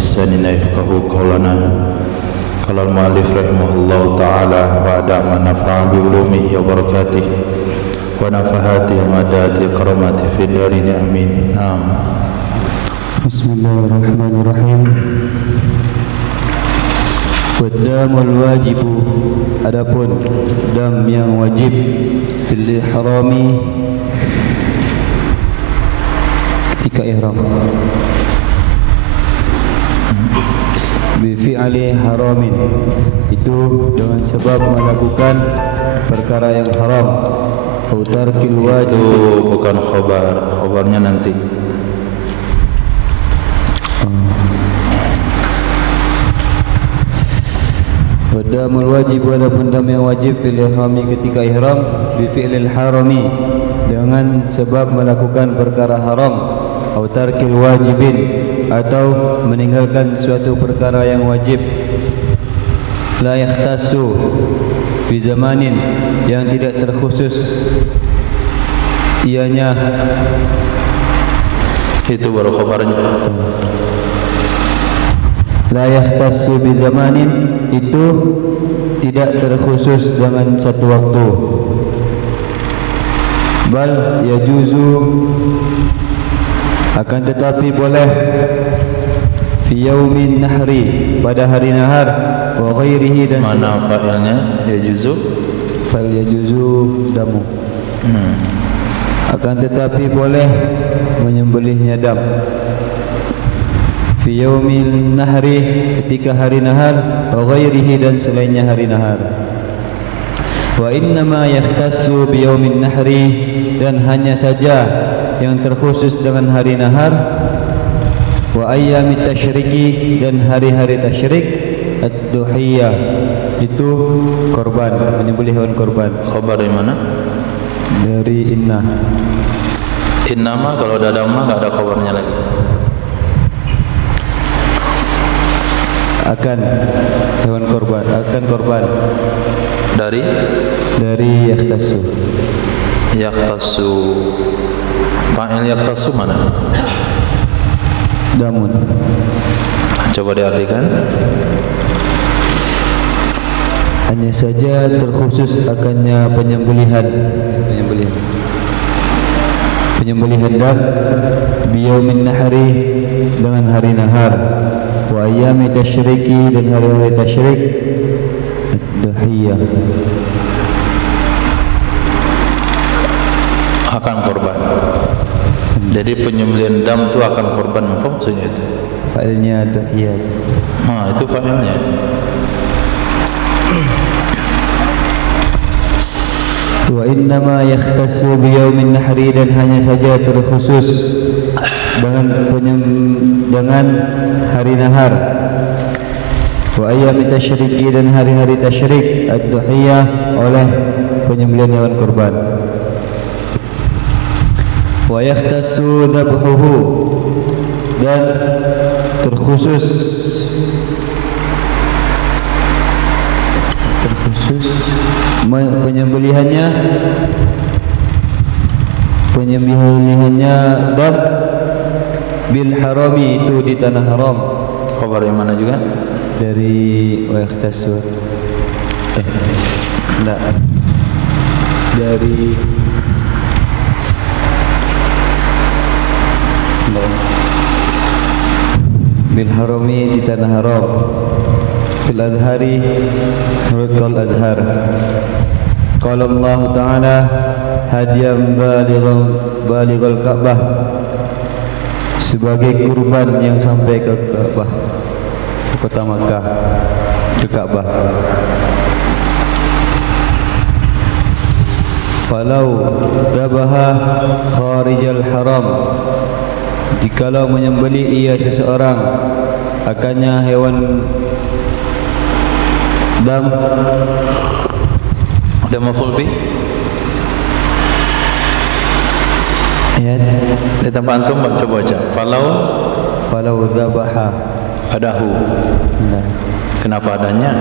لساننا يفقهوا قولنا. قال المؤلف رحمه الله تعالى بعد ما نفع بعلومه وبركاته ونفحاته ومدات كرامته في الدارين آمين. نعم. Bismillahirrahmanirrahim. Wadamul wajibu, adapun dam yang wajib fil ihrami ketika ihram bi fi'li haramin, itu dengan sebab melakukan perkara yang haram. Au tarkil wajib, itu bukan khabarnya nanti. Wadamul wajib, adapun dam yang wajib fil ihrami ketika ihram bi fi'lil harami, dengan sebab melakukan perkara haram. Au tarkil wajibin, atau meninggalkan suatu perkara yang wajib. La yakhtassu bi zamanin, yang tidak terkhusus ianya. Itu baru khabarnya. La yakhtassu bi zamanin, itu tidak terkhusus dengan satu waktu. Bal yajuzu, akan tetapi boleh fi yaumin nahri, pada hari nahar, wa ghairihi, dan mana fa'ilnya yajuzu? fal yajuzu damu. Akan tetapi boleh menyembelihnya dam. Fi yaumil nahri, ketika hari nahar, wa ghairihi, dan selainnya hari nahar. Wa innama yakhtassu bi yaumin nahri, dan hanya saja yang terkhusus dengan hari nahar, wa ayyamit tasyriki, dan hari-hari tasyrik, ad-duhiyah, itu korban, menyembelih hewan korban. Khabar dari mana? Dari inna. Inna mah kalau ada dam mah enggak ada khabarnya lagi. Akan hewan korban, akan korban Dari yakhtassu. Yakhtassu, fa'il yakhtassu mana? Damun. Coba diartikan. Hanya saja terkhusus akannya penyembelihan dam biyaumin nahri, dengan hari nahar, wa ayyami tasyriki, dan hari-hari tasyrik, ad-duhiyah, akan korban. Jadi penyembelihan dam itu akan korban, apa maksudnya itu? fa'ilnya duhiyah. Nah, itu fa'ilnya. Wa innama yakhtassu bi yaumin nahri, dan hanya saja terkhusus dengan hari nahar, wa ayyami tasyriki, dan hari-hari tasyrik, ad-duhiyah, oleh penyembelihan hewan kurban. Wa yakhtassu dhabhuhu, dan terkhusus penyembelihannya dam bil harami, itu di tanah haram. Khabar yang mana juga? Dari wa yakhtassu, enggak, dari bil harami, di tanah haram. Fil azhari, menurut qaul azhar. Qala Allah Ta'ala hadiyan balighal Ka'bah, sebagai kurban yang sampai ke Ka'bah, ke kota Makkah, ke Ka'bah. Falau dhabaha kharijal haram, jikalau menyembelih ia seseorang akannya hewan dam, Ada maf'ul bih? ayat Di tempat antum coba baca. falau dhabaha, Adahu. nah, Kenapa adanya?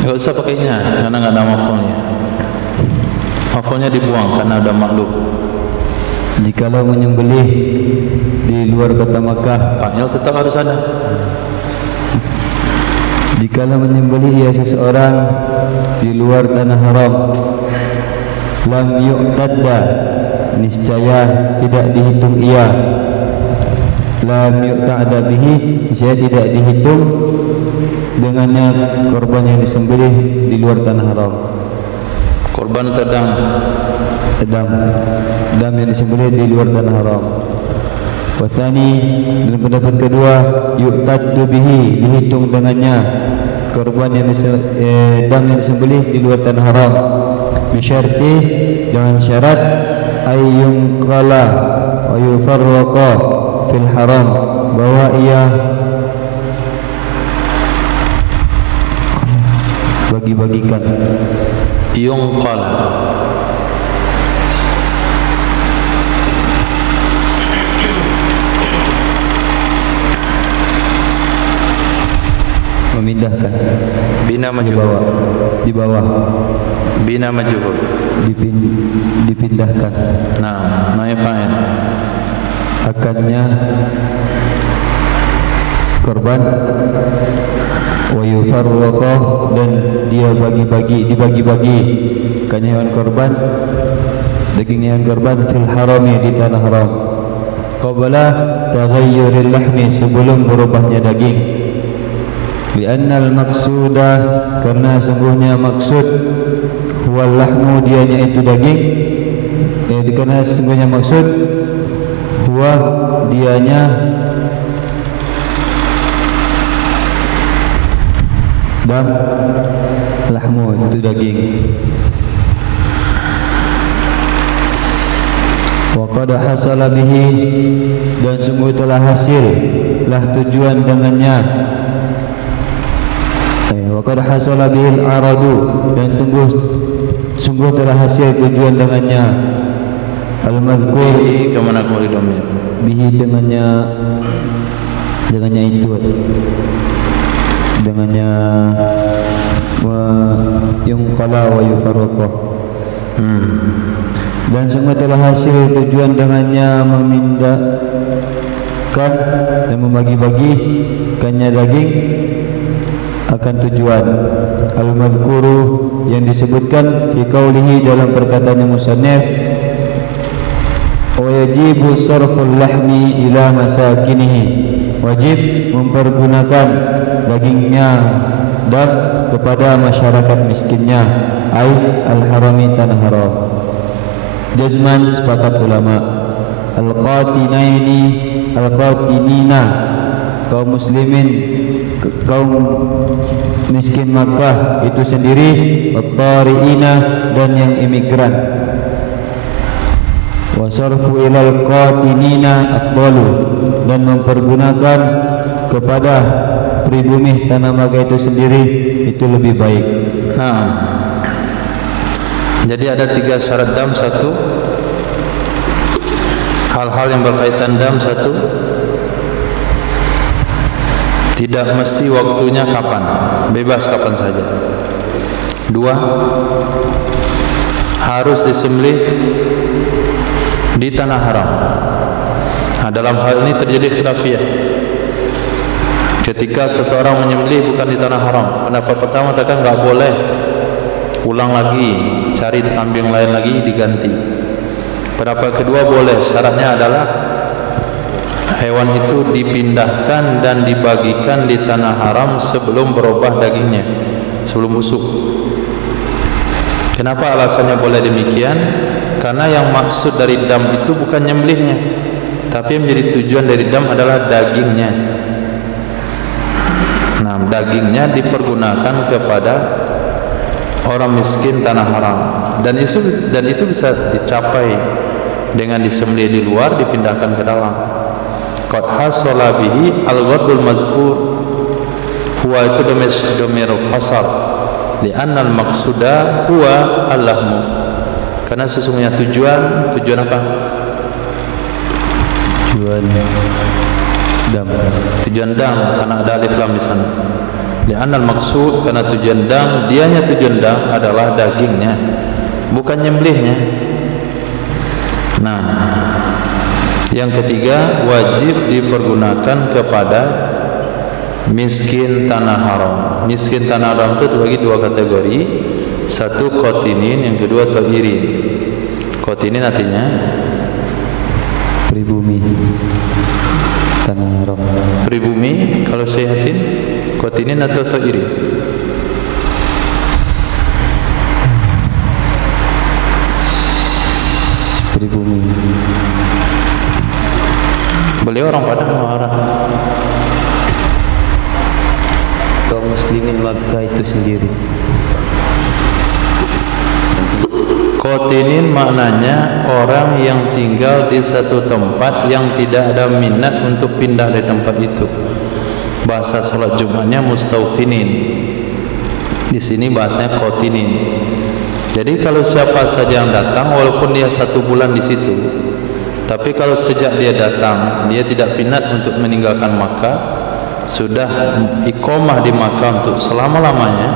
Enggak usah pakainya karena enggak ada maf'ulnya. Afonya dibuang karena ada makhluk. Jikalau menyembelih di luar kota Makkah, Paknya tetap harus ada. jikalau menyembelih ia seseorang di luar tanah haram, lam yu'tadda, niscaya tidak dihitung ia. Lam yu'tadda bihi, niscaya tidak dihitung dengannya korban yang disembelih di luar tanah haram. Korban terdam, dam yang disembelih di luar tanah haram. Wasani, dan pendapat kedua, yu'taddu bihi, dihitung dengannya korban yang dam yang disembelih di luar tanah haram. Bisyarti, dengan syarat ayyun qala wa yufarraqa fil haram, bahwa ia bagi-bagikan. yungqal, memindahkan. bina majhul, Di bawah bina majhul. dipindahkan. Nah, naib fa'il. Akannya korban wa yufarraqa, dan dia dibagi-bagi akannya hewan korban, daging hewan korban fil harami, di tanah haram, qabla taghayyuril lahmi, sebelum berubahnya daging. Li'anna al-maqsuda, karena sungguhnya maksud, huwal lahmu, dianya itu daging, karena sesungguhnya maksud, huwa, dianya, dan lahmu, itu daging. Wa qad hasala bihi, dan sungguh telah hasil lah tujuan dengannya. Wa qad hasala bihil aradu, dan sungguh telah hasil tujuan dengannya. Al-madhkur, kemana kau domir? bihi, dengannya itu, dengannya yung qala wa yufarraqa. Dan sungguh telah hasil tujuan dengannya memindahkan dan membagi-bagikannya daging akan tujuan. Al-madhkuru, yang disebutkan fi qaulihi, dalam perkataannya musannif, wa yajibu sarful lahmi ila masakinihi, wajib mempergunakan dagingnya dan kepada masyarakat miskinnya, ai al-harami, tanah haram. Jazman, sepakat ulama. Al-qatinina, kaum muslimin, kaum miskin Makkah itu sendiri, at-tari'ina, dan yang imigran. Wa sarfu ilal qatinina afdalu, dan mempergunakan kepada pribumi tanah Makkah itu sendiri itu lebih baik. Nah, jadi ada 3 syarat dam. 1, hal-hal yang berkaitan dam. 1, tidak mesti waktunya kapan, bebas kapan saja. 2, harus disembelih di tanah haram. Nah, dalam hal ini terjadi khilafiyah. Ketika seseorang menyembelih bukan di tanah haram, pendapat pertama katakan enggak boleh, ulang lagi, cari kambing lain lagi diganti. Pendapat kedua boleh, syaratnya adalah hewan itu dipindahkan dan dibagikan di tanah haram sebelum berubah dagingnya, sebelum busuk. Kenapa alasannya boleh demikian? Karena yang maksud dari dam itu bukan nyembelihnya, tapi yang menjadi tujuan dari dam adalah dagingnya. Nah, dagingnya dipergunakan kepada orang miskin tanah haram, dan itu bisa dicapai dengan disembelih di luar, dipindahkan ke dalam. Qad hasala bihi al-ghadul mazkur, huwa itu domir fasal, li'anna al-maqsuda huwa al-lahmu, karena sesungguhnya tujuan apa? Tujuan dam, karena ada alif lam di sana. Li'anna al-maqsud, karena tujuan dam, dianya tujuan dam adalah dagingnya. bukan nyembelihnya. Nah, yang ketiga, wajib dipergunakan kepada miskin tanah haram. Miskin tanah haram itu dibagi dua kategori. Satu qatinin, yang kedua ta'irin. Qatinin artinya pribumi tanah haram. Pribumi, kalau saya Yasin, qatinin atau ta'irin? Pribumi. Beliau orang Padang marah. Kaum muslimin Makkah itu sendiri. Qatinin maknanya orang yang tinggal di satu tempat yang tidak ada minat untuk pindah dari tempat itu. Bahasa salat Jumatnya mustautinin. Di sini bahasanya qatinin. Jadi kalau siapa saja yang datang, walaupun dia 1 bulan di situ, tapi kalau sejak dia datang dia tidak minat untuk meninggalkan Makkah, sudah iqamah di Makkah untuk selama-lamanya,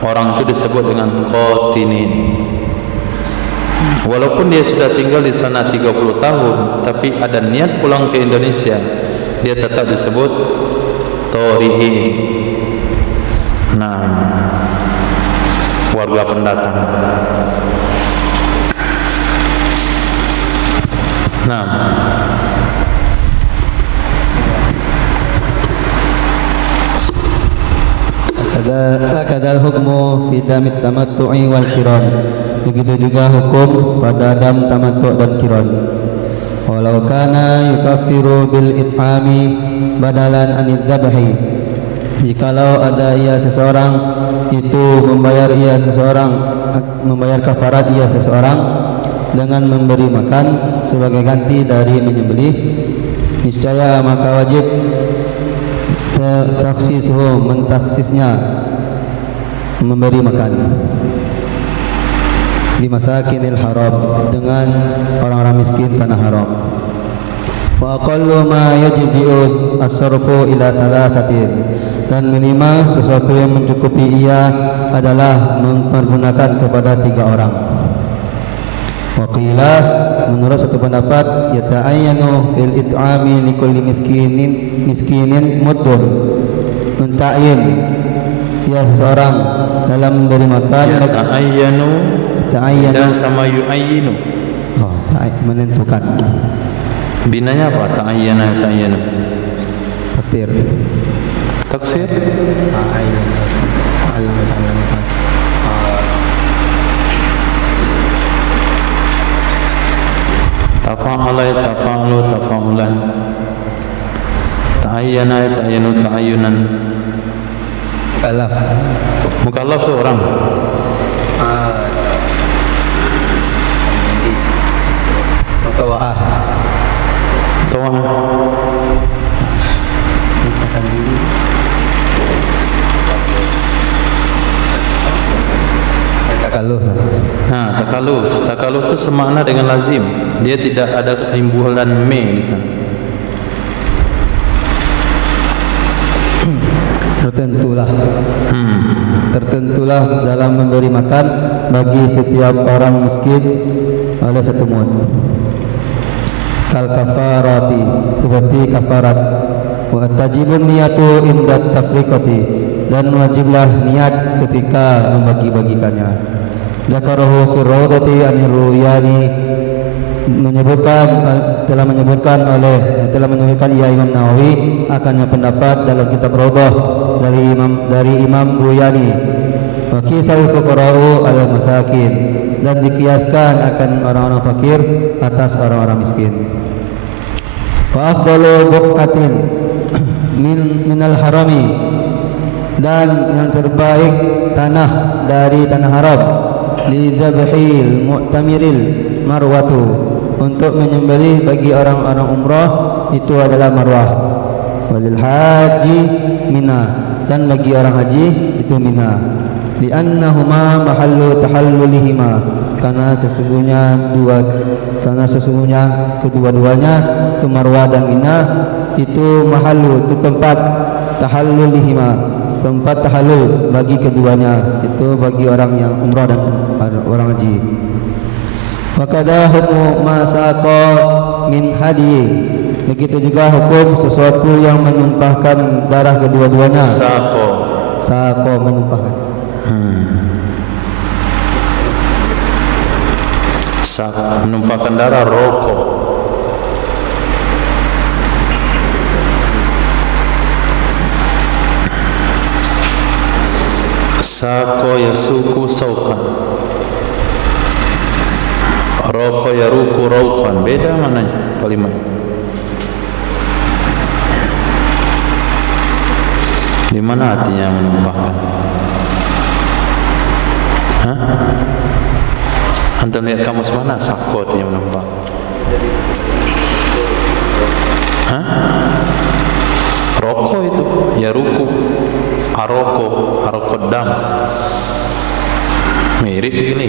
orang itu disebut dengan qatinin. Walaupun dia sudah tinggal di sana 30 tahun, tapi ada niat pulang ke Indonesia, dia tetap disebut thori'in. Nah, warga pendatang. Nah, kadal hukmu fi damit tamattu'i wal qiran. Begitu juga hukum pada dam tamattu' dan qiran. Walau kana yukaffiru bil it'ami badalan anid dzabhi. Jikalau ada ia seseorang itu membayar kafarat ia seseorang dengan memberi makan sebagai ganti dari menyembelih, niscaya maka wajib mentaksisnya memberi makan di masakinil haram dengan orang-orang miskin tanah haram. Wa aqallu ma yajzi'u as-sarfu ila thalathatin, dan minimal sesuatu yang mencukupi ia adalah mempergunakan kepada 3 orang. Wa qila, menurut satu pendapat, yata'ayyanu fil it'ami likulli miskinin muddun, menta'yin ia seseorang dalam memberi makan. Yata'ayyanu dan sama yu'ayyinu. Oh, menentukan. Binanya apa? Ta'ayyana, ta'ayyanu. Taksir. Taksir? Tafa'ala, tafa'alu, tafa'ulan. Ta'ayyana, ta'ayyanu, ta'ayyunan. Mukallaf. Mukallaf itu orang. Tawa'ah. Misalkan dulu. Takaluf. Nah, takaluf itu semakna dengan lazim. Dia tidak ada imbuhan me di sana. Tertentulah dalam memberi makan bagi setiap orang miskin oleh 1 mud. Kal kafarati, seperti kafarat. Wa tajibun niyatu inda tafriqati, dan wajiblah niat ketika membagi-bagikannya. Dzakarahu fi rawdati an-Ruyani, telah menyebutkan ya Imam Nawawi akannya pendapat dalam kitab Rawdah dari Imam Ruyani. Wa qisal fuqara'u ala masakin, dan dikiaskan akan orang-orang fakir atas orang-orang miskin. Wa afdalu buqatin minal harami, dan yang terbaik tanah dari tanah haram, li dzabhil mu'tamiril marwatu, untuk menyembelih bagi orang-orang umrah itu adalah marwah. Walil haji mina, dan bagi orang haji itu mina. Li'annahuma mahallu tahallulihima, karena sesungguhnya kedua-duanya itu marwah dan mina itu mahallu, itu tempat tahallulihima, tempat tahallul bagi keduanya, itu bagi orang yang umrah dan orang haji. Wakada hukum masaqa min hadi, begitu juga hukum sesuatu yang menumpahkan darah kedua-duanya. Saqo menumpahkan. Menumpahkan darah, rokok. Saqo yasuku saukan, rokok yaruku raukan. Beda mananya kalimat. Di mana artinya menumpahkan? Hah? Antum lihat kamus mana saqo artinya menumpahkan? Hah? Rokok itu yaruku, aroko dam, mirip ini.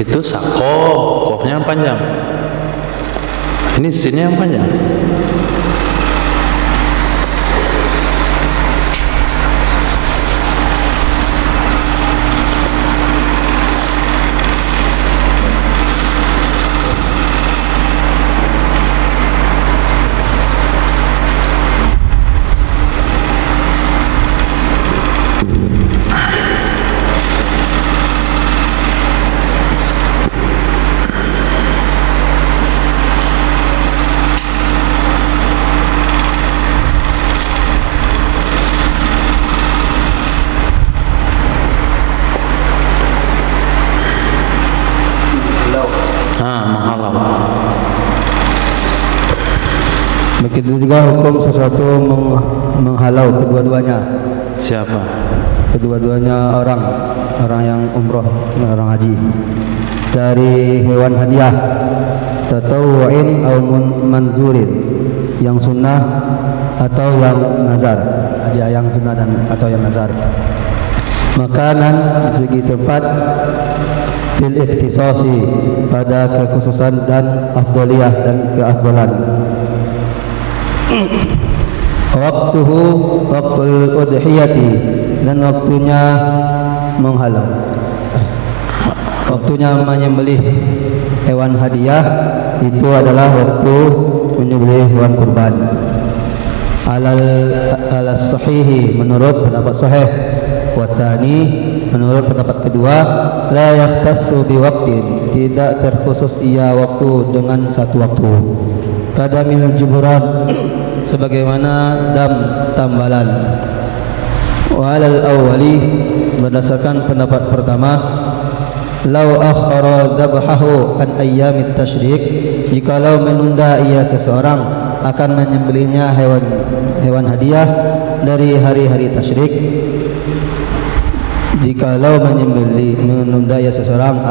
Itu saqo, qafnya yang panjang. Ini sinnya yang panjang. Begitu juga hukum sesuatu menghalau kedua-duanya. Siapa? Kedua-duanya orang yang umroh, orang haji, dari hewan hadiah, tatawu'in atau manzurin, yang sunnah atau yang nazar. Hadiah yang sunnah dan atau yang nazar. Makanan di segi tempat, fil ikhtisasi, pada kekhususan dan afdaliyah dan keafdalan. Waktuhu waktul udhiyati, dan waktunya menghalau, waktunya menyembelih hewan hadiah itu adalah waktu menyembelih hewan kurban. Alal sahihi, menurut pendapat sahih, wa tsani, menurut pendapat kedua, la yakhtassu bi waqtin, tidak terkhusus ia waktu dengan satu waktu. Kadamil juburat, sebagaimana dam tambalan. Wa alal awwali, berdasarkan pendapat pertama, lau akhara dhabhahu an ayyamit tasyrik, jikalau menunda ia seseorang akan menyembelihnya hewan hadiah dari hari-hari tasyrik, jikalau menunda ia seseorang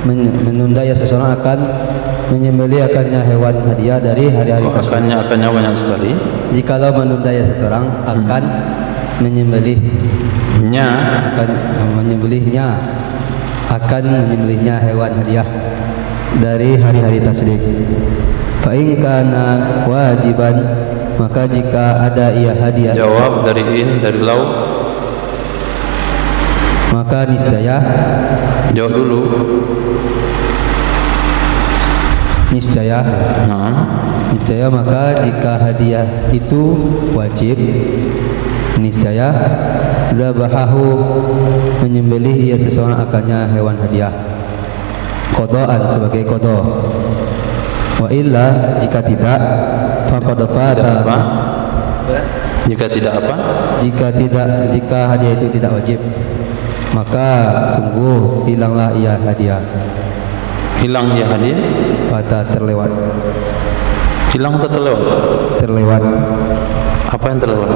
menunda ya seseorang akan menyembelih akannya hewan hadiah dari hari-hari tasyrik. Akannya banyak sekali. Jikalau menunda ya seseorang akan menyembelihnya hewan hadiah dari hari-hari tasyrik. Fa in kana wajiban, maka jika ada ia hadiah. Jawab dari lau. Maka niscaya. Jawab dulu. niscaya maka jika hadiah itu wajib, niscaya zabahahu menyembelih ia seseorang akannya hewan hadiah qadaan sebagai qada. Wa illa jika tidak faqad fata. Jika tidak apa? Jika hadiah itu tidak wajib, maka sungguh hilanglah ia hadiah. Hilang ia hadiah? Fata terlewat. Hilang atau terlewat? Terlewat. Apa yang terlewat?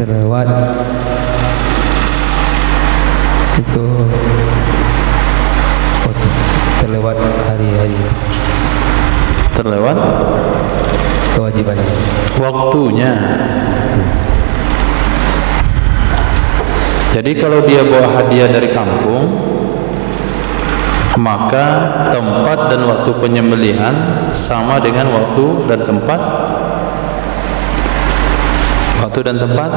Terlewat itu terlewat hari-hari. Terlewat kewajibannya. Waktunya. Jadi kalau dia bawa hadiah dari kampung, maka tempat dan waktu penyembelihan sama dengan waktu dan tempat. Waktu dan tempat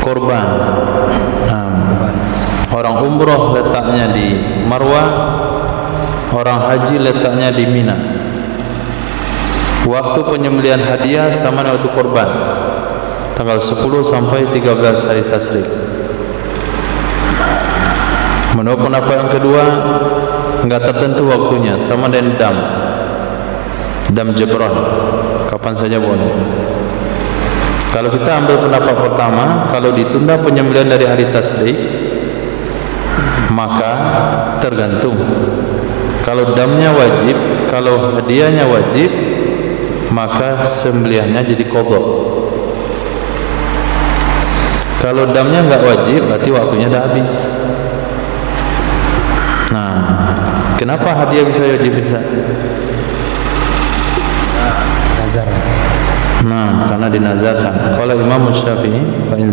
korban. Orang umroh letaknya di Marwah, orang haji letaknya di Mina. Waktu penyembelihan hadiah sama dengan waktu korban, tanggal 10 sampai 13 hari tasrik. Menurut pendapat yang kedua, enggak tertentu waktunya, sama dengan dam jebron, kapan saja boleh. Kalau kita ambil pendapat pertama, kalau ditunda penyembelihan dari hari tasrik, maka tergantung. Kalau damnya wajib, kalau hadiahnya wajib, maka sembelihannya jadi qadha. Kalau damnya enggak wajib, berarti waktunya dah habis. Nah, kenapa hadiah bisa wajib bisa? Nazar. Nah, karena dinazarkan. Kalau Imam Syafi'i, fa in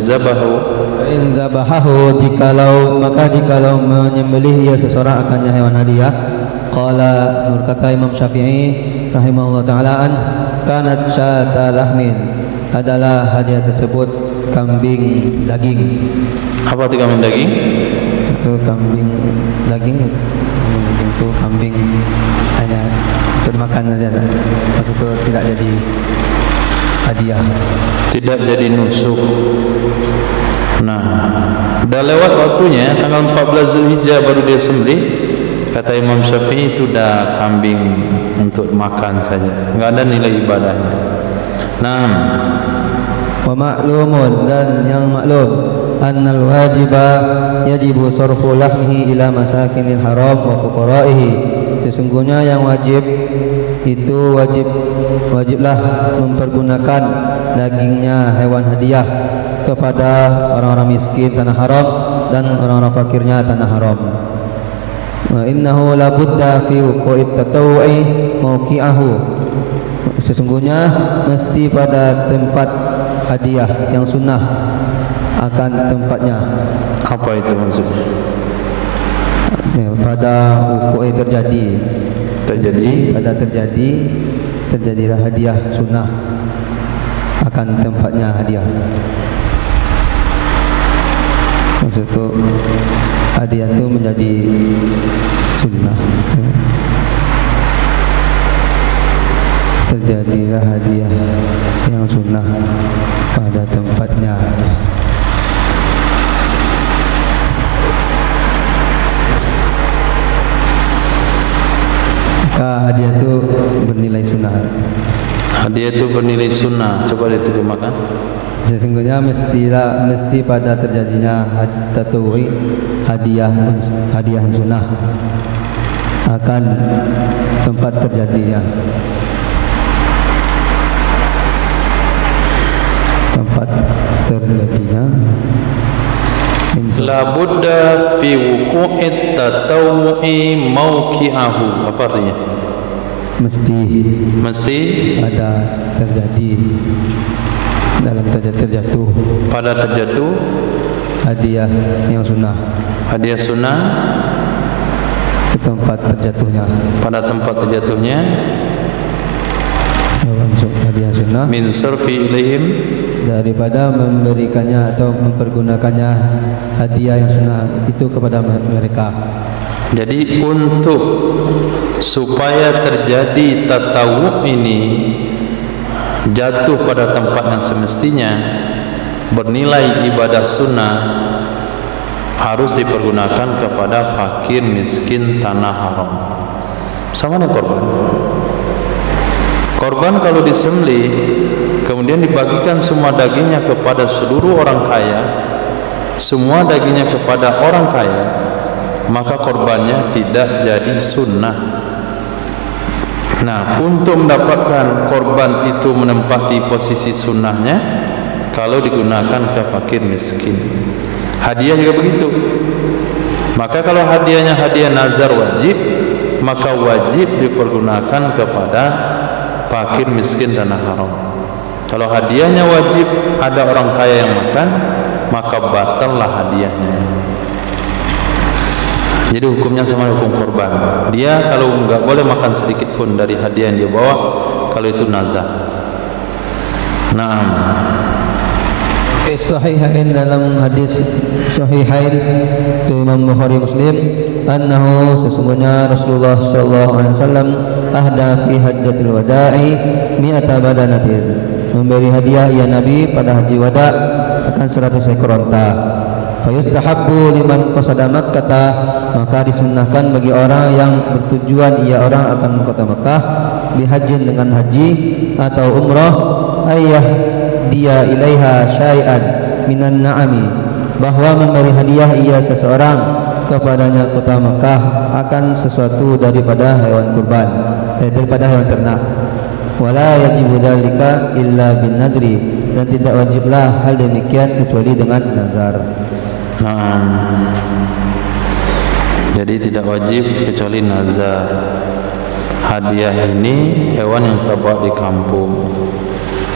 zabahahu jikalau menyembelih ia seseorang akannya hewan hadiah. Qala, berkata Imam Syafi'i rahimahullah taala, kanat syata lahmin, adalah hadiah tersebut kambing daging. Apa itu kambing daging? Itu kambing daging. Itu kambing hanya untuk makan saja. Maksudnya tidak jadi hadiah, tidak jadi nusuk. Nah, udah lewat waktunya, tanggal 14 Zulhijjah baru dia sembelih. Kata Imam Syafi'i itu dah kambing untuk makan saja, enggak ada nilai ibadahnya. Nah, wa ma'lumun, dan yang maklum, annal wajiba yajibu sarfu lahmihi ila masakinil haram wa fuqara'ihi. Sesungguhnya yang wajib itu wajiblah mempergunakan dagingnya hewan hadiah kepada orang-orang miskin tanah haram dan orang-orang fakirnya tanah haram. Wa innahu la budda fi wuqu'it tatawwu'i mawqi'ahu. Sesungguhnya mesti pada tempat hadiah yang sunnah akan tempatnya. Apa itu maksudnya? Pada wuqu'it terjadilah hadiah sunnah akan tempatnya hadiah. Maksud itu hadiah itu menjadi sunnah. Terjadilah hadiah yang sunnah pada tempatnya. Maka hadiah itu bernilai sunnah. Hadiah itu bernilai sunnah. Coba diterjemahkan. Sesungguhnya mesti pada terjadinya tatawwi hadiah sunnah akan tempat terjadinya. La budda fi wuqu'it tatawwu'i mawqi'ahu. Apa artinya? Mesti ada terjadi dalam terjatuh. Pada terjatuh hadiah yang sunnah. Hadiah sunnah ke tempat terjatuhnya. Pada tempat terjatuhnya hadiah sunnah min sarfi ilaihim daripada memberikannya atau mempergunakannya hadiah yang sunnah itu kepada mereka. Jadi untuk supaya terjadi tatawuf ini jatuh pada tempat yang semestinya, bernilai ibadah sunnah, harus dipergunakan kepada fakir miskin tanah haram. Sama dengan korban. Korban kalau disembelih kemudian dibagikan semua dagingnya kepada seluruh orang kaya, semua dagingnya kepada orang kaya, maka korbannya tidak jadi sunnah. Nah, untuk mendapatkan korban itu menempati posisi sunnahnya, kalau digunakan ke fakir miskin. Hadiah juga begitu. Maka kalau hadiahnya hadiah nazar wajib, maka wajib dipergunakan kepada fakir miskin tanah haram. Kalau hadiahnya wajib, ada orang kaya yang makan, maka batallah hadiahnya. Jadi hukumnya sama hukum korban. Dia kalau enggak boleh makan sedikit pun dari hadiah yang dia bawa, kalau itu nazar. Naam. Sahihain, dalam hadis sahihain itu Imam Bukhari Muslim, annahu sesungguhnya Rasulullah sallallahu alaihi wasallam ahda fi hajjatil wada'i mi'ata badanatin, memberi hadiah ya Nabi pada haji wada akan 100 ekor unta. Fayustahabbu liman qasada Makkah, maka disunnahkan bagi orang yang bertujuan ia orang akan kota Mekah bihajin dengan haji atau umrah, ayah dia ilaiha syai'an minan na'ami, bahwa memberi hadiah ia seseorang kepadanya kota Mekah akan sesuatu daripada hewan kurban, daripada hewan ternak. Wala yajibu dzalika illa bin nadri, dan tidak wajiblah hal demikian kecuali dengan nazar. Jadi tidak wajib kecuali nazar. Hadiah ini hewan yang kita bawa di kampung.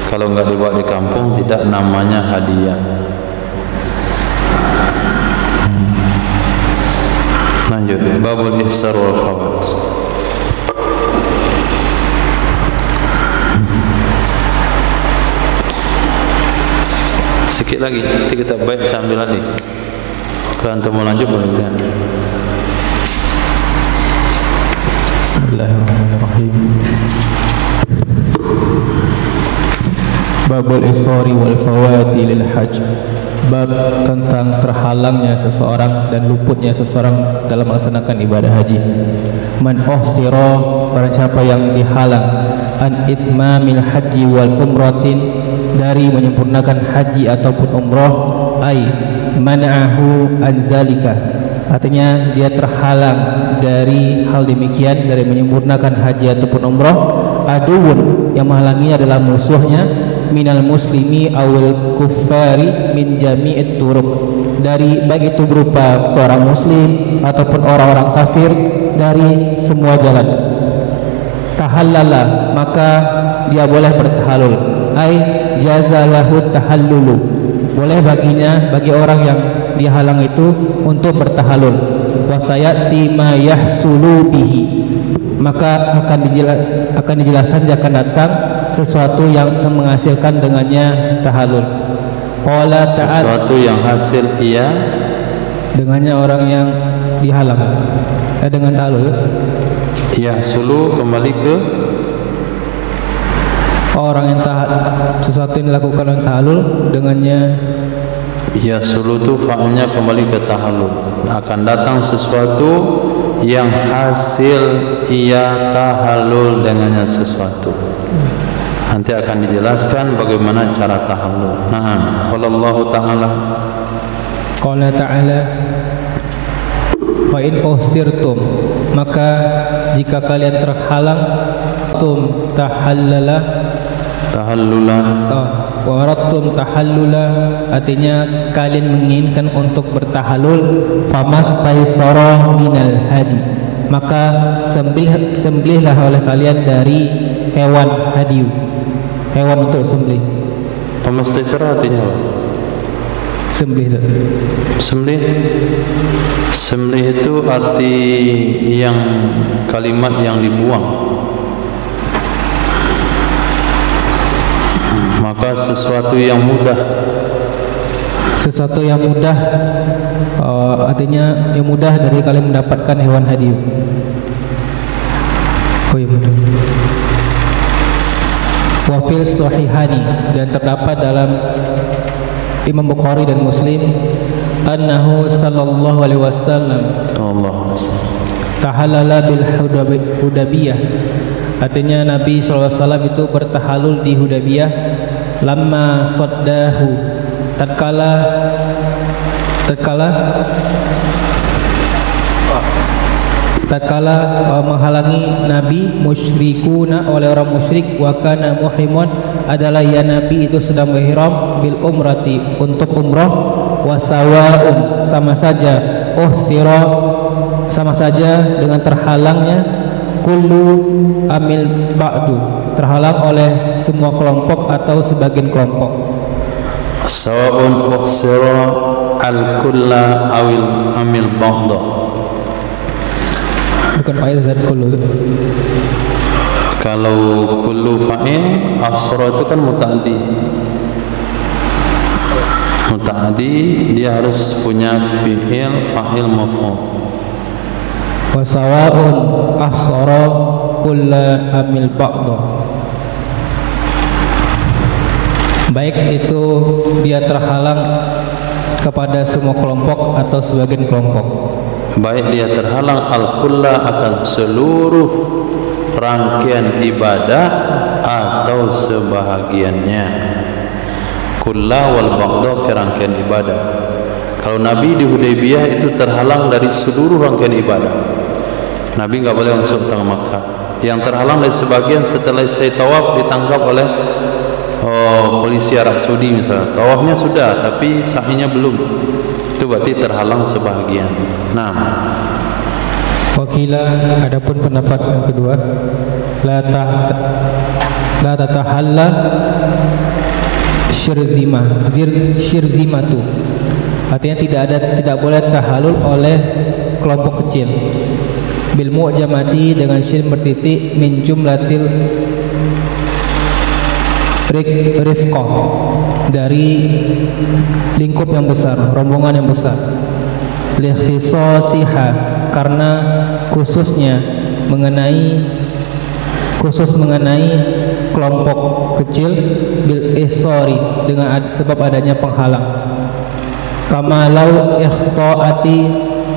Kalau enggak dibawa di kampung, tidak namanya hadiah. Lanjut, babul ihsar wal khawat. Sikit lagi, nanti kita baik sambil lagi. Kalau antum mau lanjut boleh. Bismillahirrahmanirrahim. Babul isari wal fawati lil hajj. Bab tentang terhalangnya seseorang dan luputnya seseorang dalam melaksanakan ibadah haji. Man uhsira, barang siapa yang dihalang an itmamil haji wal umratin, dari menyempurnakan haji ataupun umrah, ai mana'ahu an zalika, artinya dia terhalang dari hal demikian, dari menyempurnakan haji ataupun umrah, aduun, yang menghalanginya adalah musuhnya, minal muslimi awil kuffari min jami'it turuk, dari baik itu berupa seorang muslim ataupun orang-orang kafir dari semua jalan. Tahallala, maka dia boleh bertahallul, ai jazalahu tahallulu, boleh baginya, bagi orang yang dihalang itu untuk bertahallul. Wasayati ma yahsulu bihi, maka akan dijelaskan, dia akan datang sesuatu yang akan menghasilkan dengannya tahallul. Qala ta'ala, sesuatu yang hasil ia dengannya orang yang dihalang dengan tahallul. Ya, sulu kembali ke orang yang sesuatu yang dilakukan oleh tahallul dengannya. Ya, sulu itu fa'ilnya kembali ke tahallul. Akan datang sesuatu yang hasil ia tahallul dengannya sesuatu. Nanti akan dijelaskan bagaimana cara tahallul. Naam, qala Allah Ta'ala. Qala Ta'ala, fa in usirtum, maka jika kalian terhalang, tum tahallala, wa aradtum tahallula, artinya kalian menginginkan untuk bertahallul, famastaysara minal hadi, maka sembelihlah oleh kalian dari hewan hadiu, hewan untuk sembelih. Famastaysara artinya apa? Sembelih itu arti yang kalimat yang dibuang. Maka sesuatu yang mudah. Sesuatu yang mudah, artinya yang mudah dari kalian mendapatkan hewan hadiah. Oh ya, mudah. Wa fil sahihani, dan terdapat dalam Imam Bukhari dan Muslim, annahu sallallahu alaihi wasallam tahallala bil Hudaybiyah. Artinya Nabi sallallahu alaihi wasallam itu bertahalul di Hudaybiyah, lamma saddahu, tatkala menghalangi Nabi musyrikuna, oleh orang musyrik, wa kana muhrimun, adalah ya Nabi itu sedang berihram, bil umrati, untuk umrah, wa sawaun, sama saja, uhsira, sama saja dengan terhalangnya, kullu amil ba'du, terhalang oleh semua kelompok atau sebagian kelompok. Sawaun uhsira al-kulla awil amil ba'du. Bukan fa'il zat kullu. Kalau kullu fa'il, asra itu kan muta'addi. Muta'addi dia harus punya fi'il, fa'il, maf'ul. Wa sawa'un ahsara kulla amil ba'da. Baik itu dia terhalang kepada semua kelompok atau sebagian kelompok. Baik dia terhalang al-kulla akan seluruh rangkaian ibadah atau sebahagiannya. Kulla wal ba'da, rangkaian ibadah. Kalau Nabi di Hudaybiyah itu terhalang dari seluruh rangkaian ibadah. Nabi enggak boleh masuk tanah Makkah. Yang terhalang dari sebagian setelah saya tawaf ditangkap oleh polisi Arab Saudi misalnya. Tawafnya sudah tapi sa'inya belum. Itu berarti terhalang sebahagian. Nah, wakila, adapun pendapat yang kedua, la tatahalla syirzimatu, artinya tidak boleh tahalul oleh kelompok kecil, bil mu'jamati, dengan syin bertitik, min jumlatil rifqah, dari lingkup yang besar, rombongan yang besar, likhtisasiha, karena khusus mengenai kelompok kecil, bil ihsari, dengan sebab adanya penghalang, kama law ikhta'ati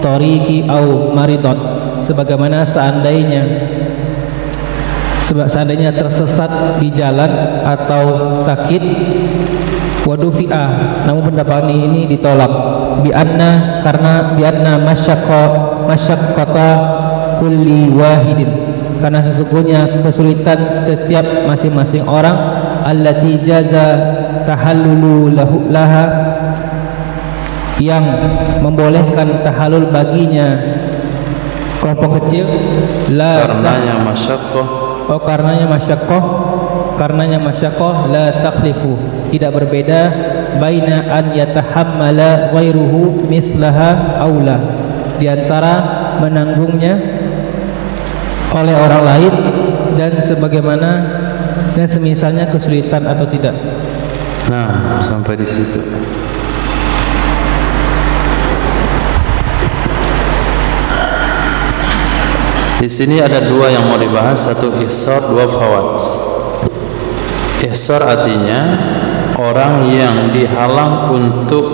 tariqi au maridat, sebagaimana seandainya tersesat di jalan atau sakit, wadufi'ah, namun pendapat ini ditolak, karena masyaqqata kulli wahidin, karena sesungguhnya kesulitan setiap masing-masing orang, allati jaza tahallulu laha, yang membolehkan tahallul baginya kelompok kecil, karenanya masyaqqah la takhlifu, tidak berbeda, baina an yatahammala ghairuhu mislaha aula, di antara menanggungnya oleh orang lain dan sebagaimana dan semisalnya kesulitan atau tidak. Nah, sampai di situ. Di sini ada dua yang mau dibahas, satu ihsar, dua fawat. Ihsar artinya orang yang dihalang untuk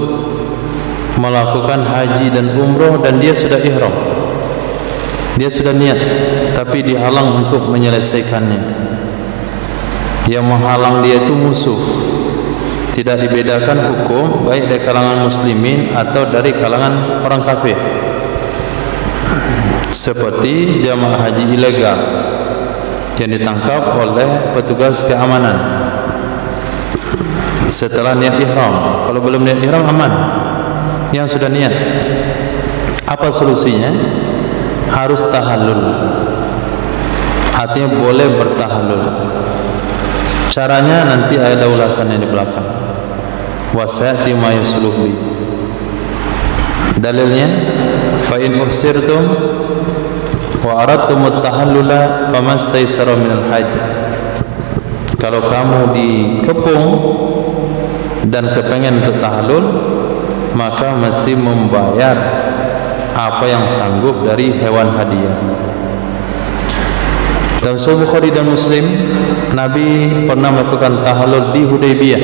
melakukan haji dan umroh dan dia sudah ihram, dia sudah niat, tapi dihalang untuk menyelesaikannya. Yang menghalang dia itu musuh. Tidak dibedakan hukum baik dari kalangan muslimin atau dari kalangan orang kafir. Seperti jamaah haji ilegal yang ditangkap oleh petugas keamanan setelah niat ihram. Kalau belum niat ihram aman. Yang sudah niat, apa solusinya? Harus tahallul. Artinya boleh bertahallul. Caranya nanti ada ulasannya di belakang. Wasati ma yusluhi. Dalilnya, fa in uhsirtum wa aradtum at-tahallula famastaysara minal hajj. Kalau kamu dikepung dan kepengen untuk tahallul, maka mesti membayar apa yang sanggup dari hewan hadiah. Dalam Sahih Bukhari dan Muslim, Nabi pernah melakukan tahallul di Hudaybiyah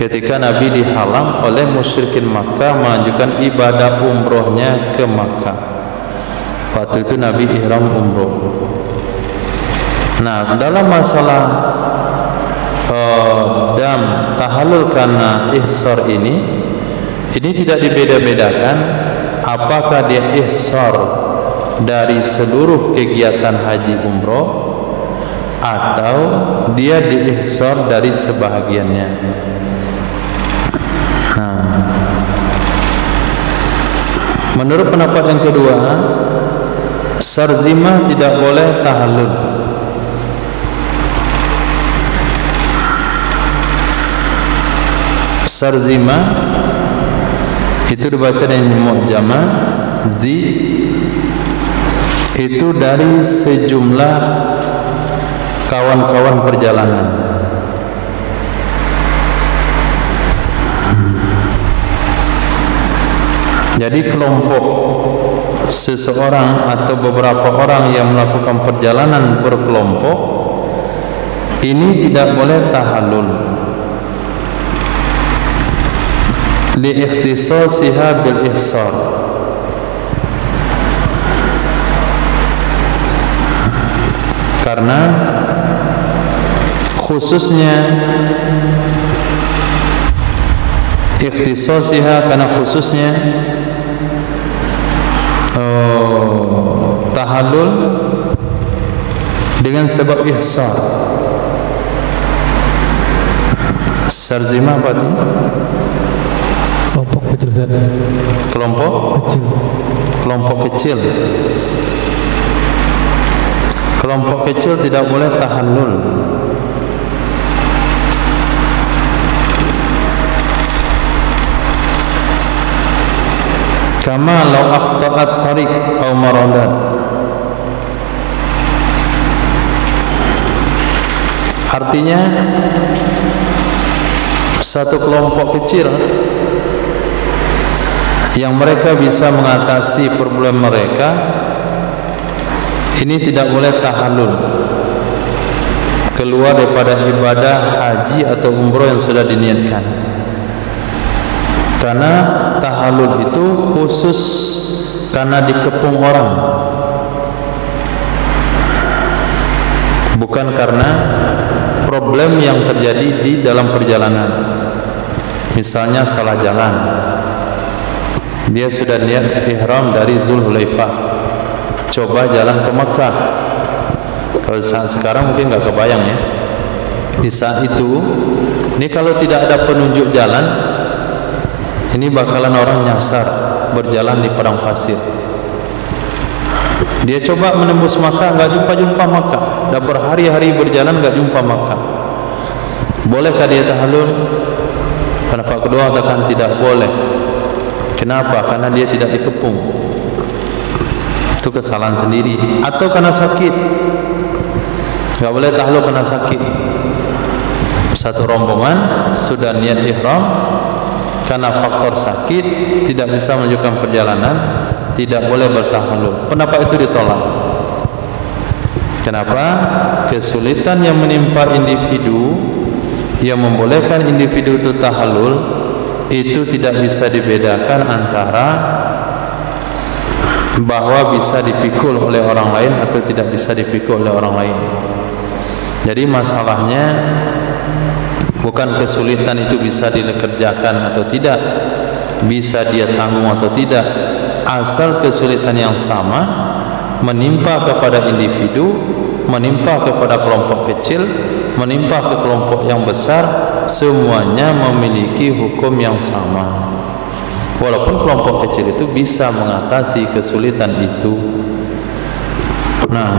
ketika Nabi dihalang oleh musyrikin Makkah mengajukan ibadah umrohnya ke Makkah. Waktu itu Nabi ihram umroh. Nah, dalam masalah dam tahallul karena ihsar ini tidak dibeda-bedakan apakah dia ihsar dari seluruh kegiatan haji umroh atau dia diihsar dari sebahagiannya. Menurut pendapat yang kedua, sarzimah tidak boleh tahallul. Sarzimah itu dibaca dengan mu'jamah zi, itu dari sejumlah kawan-kawan perjalanan. Jadi kelompok seseorang atau beberapa orang yang melakukan perjalanan berkelompok ini tidak boleh tahallul liikhtisasiha bil ihsar, karena khususnya ikhtisasiha, karena khususnya tahallul dengan sebab ihsar. Sarzimah apa itu? Kelompok kecil saja. Kelompok kecil. Kelompok kecil. Kelompok kecil tidak boleh tahallul. Kama law akhta'at tariq aw maradat. Artinya satu kelompok kecil yang mereka bisa mengatasi problem mereka ini tidak boleh tahallul keluar daripada ibadah haji atau umroh yang sudah diniatkan, karena tahallul itu khusus karena dikepung orang, bukan karena problem yang terjadi di dalam perjalanan. Misalnya salah jalan, dia sudah niat ihram dari Zulhulaifah, coba jalan ke Makkah. Kalau saat sekarang mungkin nggak kebayang ya. Di saat itu, ini kalau tidak ada penunjuk jalan, ini bakalan orang nyasar berjalan di padang pasir. Dia coba menembus Makkah, nggak jumpa Makkah. Dah berhari-hari berjalan nggak jumpa Makkah. Bolehkah dia tahallul? Pendapat kedua katakan tidak boleh. Kenapa? Karena dia tidak dikepung. Itu kesalahan sendiri. Atau karena sakit. Nggak boleh tahallul karena sakit. Satu rombongan sudah niat ihram, karena faktor sakit tidak bisa melanjutkan perjalanan, tidak boleh bertahallul. Pendapat itu ditolak. Kenapa? Kesulitan yang menimpa individu yang membolehkan individu itu tahallul itu tidak bisa dibedakan antara bahwa bisa dipikul oleh orang lain atau tidak bisa dipikul oleh orang lain. Jadi masalahnya bukan kesulitan itu bisa dikerjakan atau tidak, bisa dia tanggung atau tidak. Asal kesulitan yang sama menimpa kepada individu, menimpa kepada kelompok kecil, menimpa ke kelompok yang besar, semuanya memiliki hukum yang sama. Walaupun kelompok kecil itu bisa mengatasi kesulitan itu. Nah,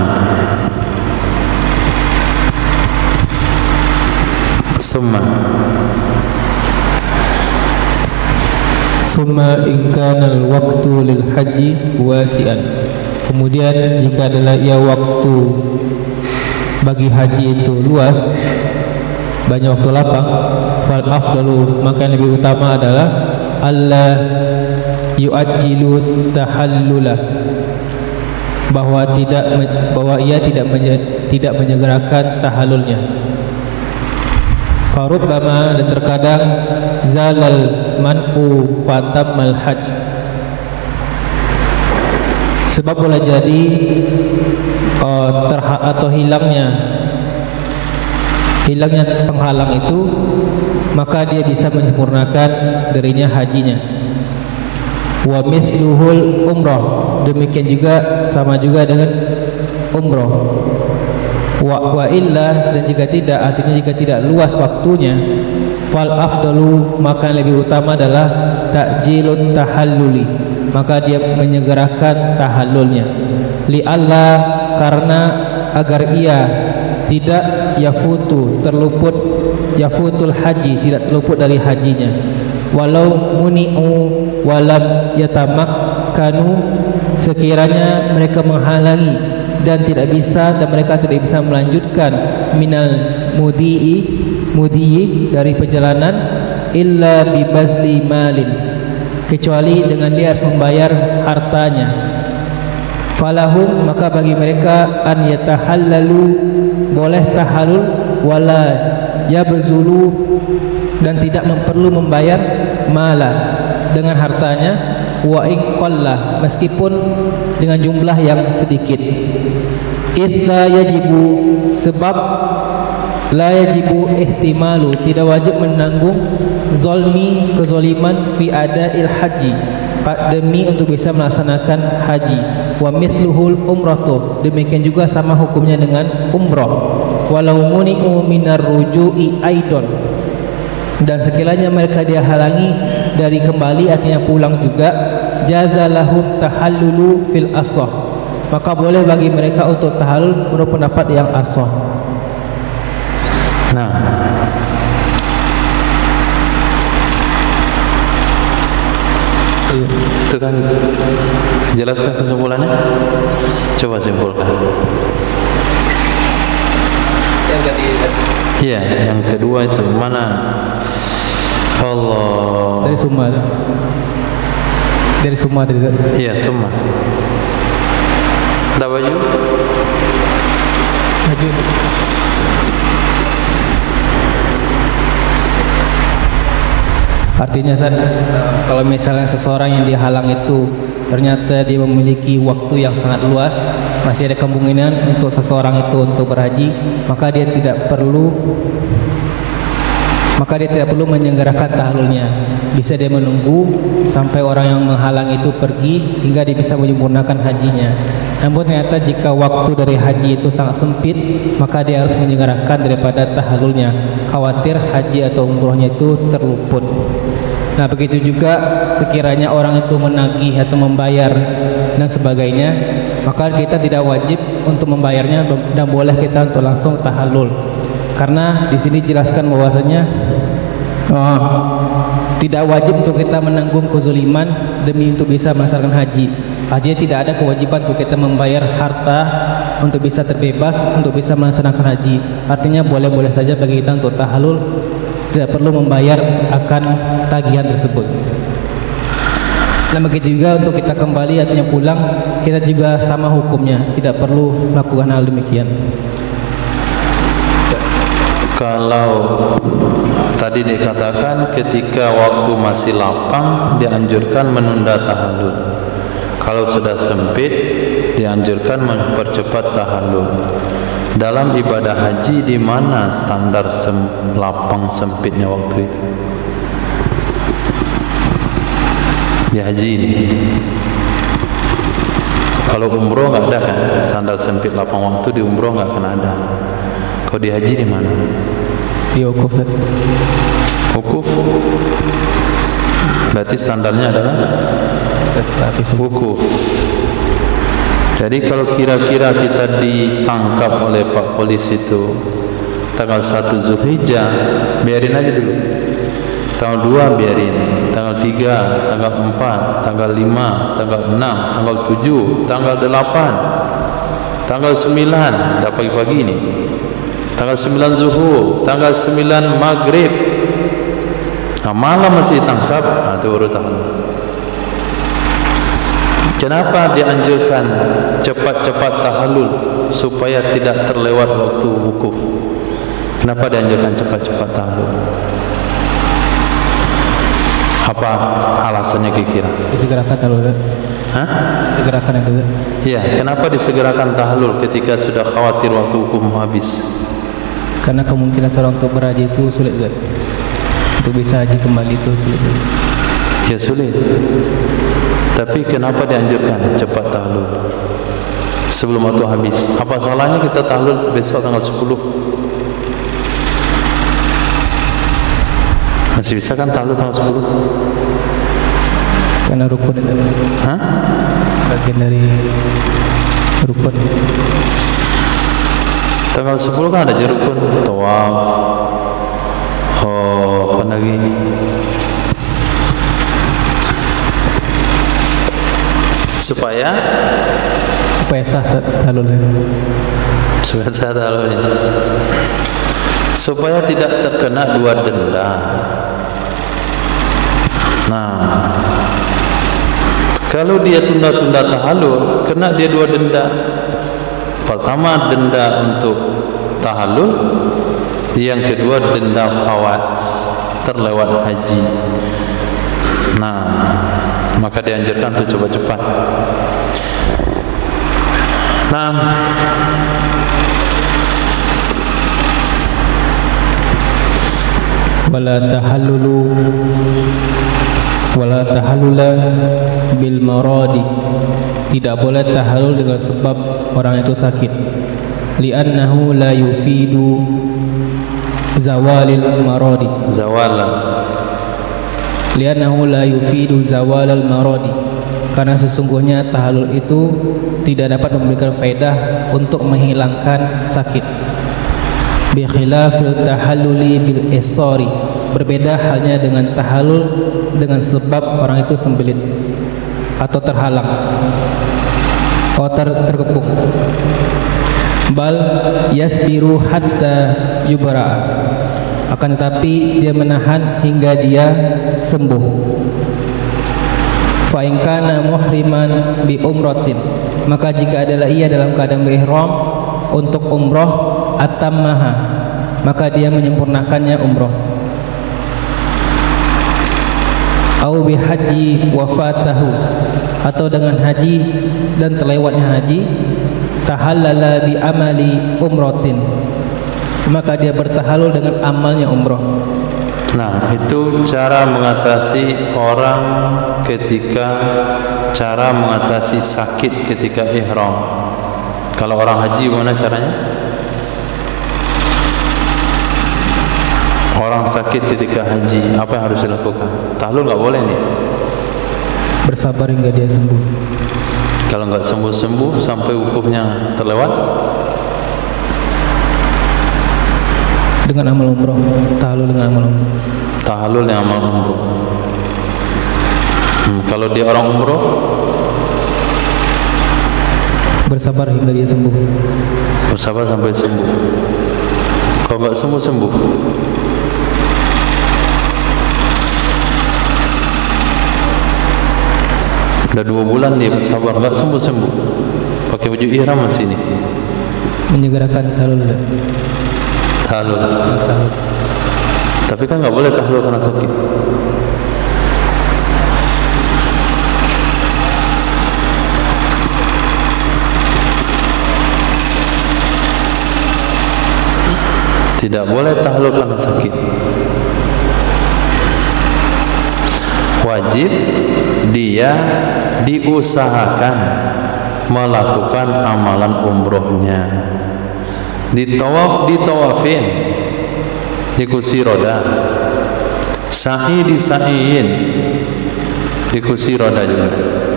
Summa in kana al-waqtu lil haji wasi'an. Kemudian jika adalah ia waktu bagi haji itu luas, banyak waktu lapang, fal afdalu, maka yang lebih utama adalah alla yu'ajjilu tahallula, bahwa ia tidak menyegerakan tahallulnya. Farubbama, dan terkadang zalal man'u fatammal hajj, sebab boleh jadi atau hilangnya penghalang itu, maka dia bisa menyempurnakan darinya hajinya. Wa misluhul umrah, demikian juga sama juga dengan umrah. Wa illa, dan jika tidak, artinya jika tidak luas waktunya, fal afdalu, maka yang lebih utama adalah ta'jilut tahalluli, maka dia menyegerakan tahallulnya. Li Allah, karena agar ia tidak yafutul haji, tidak terluput dari hajinya. Walau muni'u walam yatamakkanu, sekiranya mereka menghalangi dan mereka tidak bisa melanjutkan minal mudi'i dari perjalanan, illa bibazli malin, kecuali dengan dia harus membayar hartanya. Falahum, maka bagi mereka an yatahallalu, boleh tahallul, wala yabzulu, dan tidak perlu membayar mala, dengan hartanya, wa in qalla, meskipun dengan jumlah yang sedikit. Idza yajibu, sebab la yajibu ihtimalu, tidak wajib menanggung kezaliman fi ada'il haji, demi untuk bisa melaksanakan haji. Wa mithluhul umratu, demikian juga sama hukumnya dengan umrah. Walau muni'u minar ruju'i aidon, dan sekiranya mereka dia halangi dari kembali, artinya pulang juga, jazalahum tahallulu fil asah, maka boleh bagi mereka untuk tahallul menurut pendapat yang asah. Nah, itu kan jelaskan kesimpulannya. Coba simpulkan. Iya, yang kedua itu mana? Allah. Dari Summa. Iya, Summa. Ada baju? Baju. Artinya kalau misalnya seseorang yang dihalang itu ternyata dia memiliki waktu yang sangat luas, masih ada kemungkinan untuk seseorang itu untuk berhaji, maka dia tidak perlu menyelenggarakan tahallulnya. Bisa dia menunggu sampai orang yang menghalang itu pergi hingga dia bisa menyempurnakan hajinya. Namun ternyata jika waktu dari haji itu sangat sempit, maka dia harus menyegerakan daripada tahallulnya, khawatir haji atau umrohnya itu terluput. Nah, begitu juga sekiranya orang itu menagih atau membayar dan sebagainya, maka kita tidak wajib untuk membayarnya dan boleh kita untuk langsung tahallul. Karena di sini jelaskan bahwasanya tidak wajib untuk kita menanggung kezuliman demi untuk bisa melaksanakan haji. Artinya tidak ada kewajiban untuk kita membayar harta untuk bisa terbebas untuk bisa melaksanakan haji. Artinya boleh-boleh saja bagi kita untuk tahallul, tidak perlu membayar akan tagihan tersebut. Dan begitu juga untuk kita kembali artinya pulang, kita juga sama hukumnya, tidak perlu melakukan hal demikian. Kalau tadi dikatakan ketika waktu masih lapang dianjurkan menunda tahallul. Kalau sudah sempit dianjurkan mempercepat tahallul. Dalam ibadah haji di mana standar lapang sempitnya waktu itu? Di haji ini. Kalau umroh nggak ada kan standar sempit lapang waktu, di umroh nggak akan ada. Kalau di haji di mana? Di wukuf. Wukuf. Berarti standarnya adalah wukuf. Jadi kalau kira-kira kita ditangkap oleh Pak Polisi itu tanggal 1 Zulhijjah, biarin aja dulu. Tanggal 2 biarin, tanggal 3, tanggal 4, tanggal 5, tanggal 6, tanggal 7, tanggal 8. tanggal 9 dah pagi-pagi ni, tanggal 9 zuhur, tanggal 9 maghrib, malam masih tangkap, itu baru tahallul. Kenapa dianjurkan cepat-cepat tahallul supaya tidak terlewat waktu wukuf? Kenapa dianjurkan cepat-cepat tahallul? Apa alasannya kira-kira? Disegerakan tahallul. Hah? Segerakan itu. Ya, kenapa disegerakan tahallul ketika sudah khawatir waktu hukum habis? Karena kemungkinan seorang untuk berhaji itu sulit, Zat. Untuk bisa haji kembali itu sulit. Ya sulit. Tapi kenapa dianjurkan cepat tahallul sebelum waktu habis? Apa salahnya kita tahallul besok tanggal 10? Masih bisa kan tahallul tanggal 10? Karena rukun itu. Hah? Bagian dari rukun. Tanggal 10 kan ada rukun tawaf. Oh, apa lagi? Supaya sah tahallulnya. Supaya sah tahallulnya. Supaya tidak terkena dua denda. Nah, kalau dia tunda-tunda tahallul, kena dia dua denda. Pertama denda untuk tahallul, yang kedua denda fawat, terlewat haji. Nah, maka dianjurkan untuk coba cepat. Nah, wala tahallula bil maradi, tidak boleh tahallul dengan sebab orang itu sakit. Li'annahu la yufidu zawalil maradi. Li'annahu la yufidu zawalal maradi, karena sesungguhnya tahallul itu tidak dapat memberikan faedah untuk menghilangkan sakit. Bi khilafil tahalluli bil isari, berbeda halnya dengan tahallul dengan sebab orang itu sembelit atau terhalang atau terkepung. Bal yasbiru hatta yubra, akan tetapi dia menahan hingga dia sembuh. Fa in kana muhriman bi umratin, maka jika adalah ia dalam keadaan berihram untuk umrah, atammaha, maka dia menyempurnakannya umrah. Au bi haji wafatahu, atau dengan haji dan terlewatnya haji, tahallala bi amali umratin, maka dia bertahallul dengan amalnya umrah. Nah, itu cara mengatasi orang cara mengatasi sakit ketika ihram. Kalau orang haji mana caranya? Orang sakit ketika haji, apa yang harus dilakukan? Tahallul nggak boleh nih. Bersabar hingga dia sembuh. Kalau nggak sembuh sampai wukufnya terlewat, dengan amal umroh, tahallul dengan amal umroh. Tahallul dengan amal umroh. Kalau dia orang umroh, bersabar hingga dia sembuh. Bersabar sampai sembuh. Kalau nggak sembuh. Udah 2 bulan dia bersabar, nggak sembuh. Pakai baju ihram masih ini. Menyegerakan tahallul. Tapi kan nggak boleh tahallul karena sakit. Tidak boleh tahallul karena sakit. Wajib dia diusahakan melakukan amalan umrohnya. Ditawafin, di kursi roda. Sa'i disaiin, di kursi roda juga.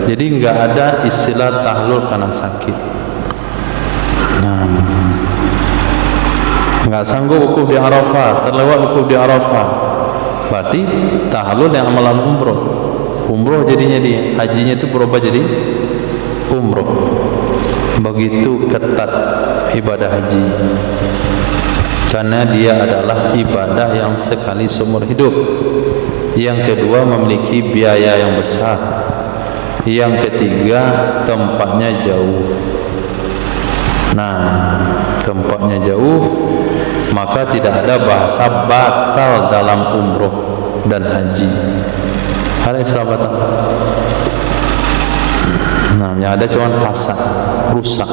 Jadi enggak ada istilah tahallul karena sakit. Nah, enggak sanggup wukuf di Arafah, terlewat wukuf di Arafah, berarti tahallul yang amalan umroh jadinya dia, hajinya itu berubah jadi umroh. begitu ketat ibadah haji, karena dia adalah ibadah yang sekali seumur hidup. Yang kedua, memiliki biaya yang besar. Yang ketiga, tempatnya jauh. Nah, tempatnya jauh, maka tidak ada bahasa batal dalam umroh dan haji. Ada istilah batal. Nah, yang ada cuma fasad, rusak.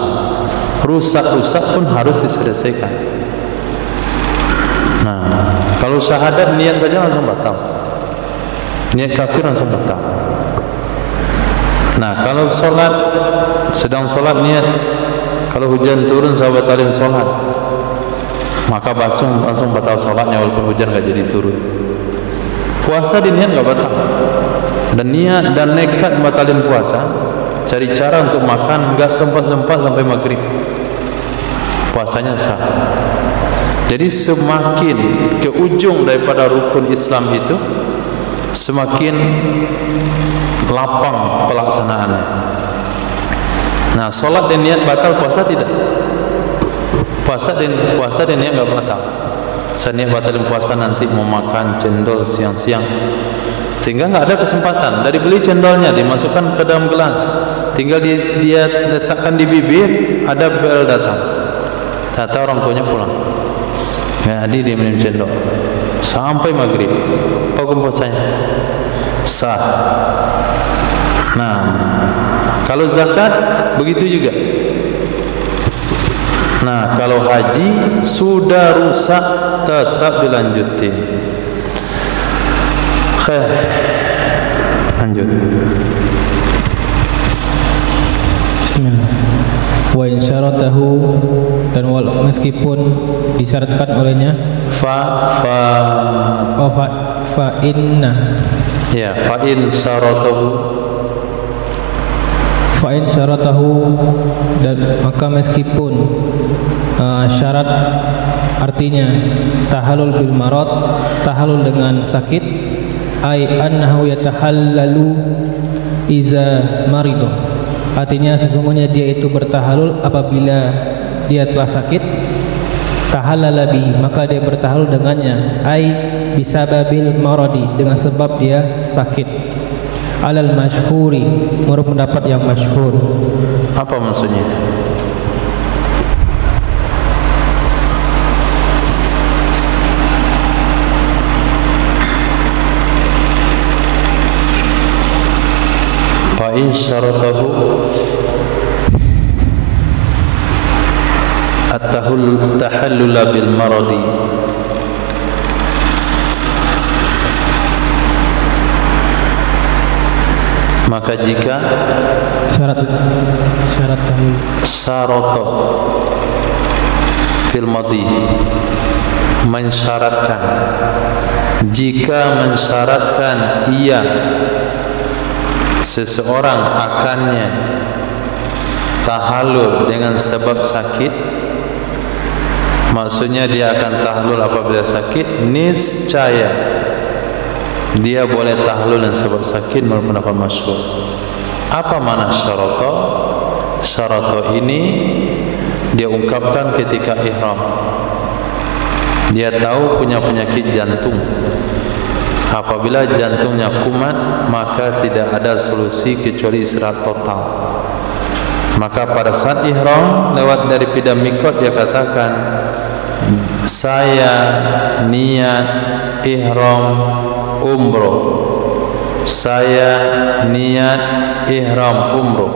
Rusak pun harus diselesaikan. Nah, kalau syahadat niat saja langsung batal. Niat kafir langsung batal. Nah, kalau solat, sedang solat niat, kalau hujan turun saya batalin solat, maka langsung batal solatnya walaupun hujan nggak jadi turun. Puasa di niat nggak batal, dan niat dan nekat batalin puasa, cari cara untuk makan nggak sempat sampai maghrib, puasanya sah. Jadi semakin ke ujung daripada rukun Islam itu, semakin lapang pelaksanaannya. Nah, solat dan niat batal, puasa tidak. Puasa dan niat nggak batal. Saya niat batalin puasa nanti mau makan cendol siang-siang, sehingga nggak ada kesempatan. Dari beli cendolnya dimasukkan ke dalam gelas, tinggal dia letakkan di bibir, ada bel datang. Ternyata orang tuanya pulang. Jadi dia minum cendol sampai maghrib. Hukum puasanya sah. Nah, kalau zakat begitu juga. Nah, kalau haji sudah rusak tetap dilanjutin. Khair. Lanjut. Bismillah. Wa in syaratahu, dan meskipun disyaratkan olehnya fa inna, ya, fa in syaratahu, dan maka meskipun syarat, artinya tahallul bil marad, tahallul dengan sakit, ay annahu yatahallalu iza marido, artinya sesungguhnya dia itu bertahalul apabila dia telah sakit. Tahallala bihi, maka dia bertahalul dengannya, ai bisababil maradi, dengan sebab dia sakit. Alal masyhuri, menurut pendapat yang masyhur. Apa maksudnya? Fa in syaratahu at-tahallul bil maradi, maka jika syarat tahallul syarata fil madi, mensyaratkan, jika mensyaratkan ia seseorang akannya tahallul dengan sebab sakit, maksudnya dia akan tahallul apabila sakit, niscaya dia boleh tahallul dengan sebab sakit menurut pendapat masyhur. Apa makna syarata? Syarata ini dia ungkapkan ketika ihram. Dia tahu punya penyakit jantung. Apabila jantungnya kumat, maka tidak ada solusi kecuali istirahat total. Maka pada saat ihram lewat dari pindah mikot, dia katakan, saya niat ihram umroh, saya niat ihram umroh,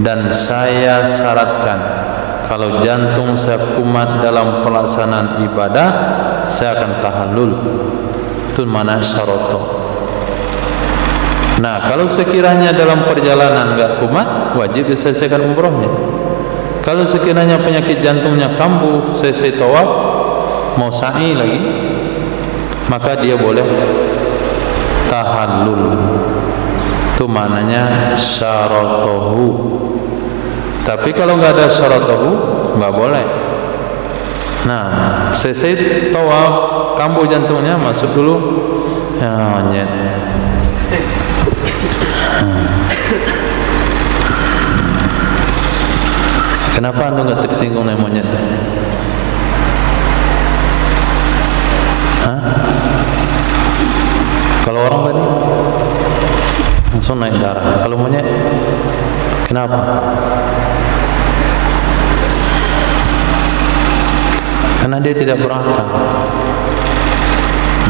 dan saya syaratkan kalau jantung saya kumat dalam pelaksanaan ibadah, saya akan tahallul. Itu mana syarata. Nah, kalau sekiranya dalam perjalanan enggak kumat, wajib diselesaikan umrohnya. Kalau sekiranya penyakit jantungnya kambuh, selesai tawaf, mau sa'i lagi, maka dia boleh tahallul. Itu maknanya syaratahu. Tapi kalau enggak ada syaratahu, enggak boleh. Nah, selesai tawaf, kambuh jantungnya, masuk dulu. Ya, nyet. Kenapa anda nggak tersinggung naik monyet itu? Hah? Kalau orang tadi langsung naik darah. Kalau monyet, kenapa? Karena dia tidak berakal.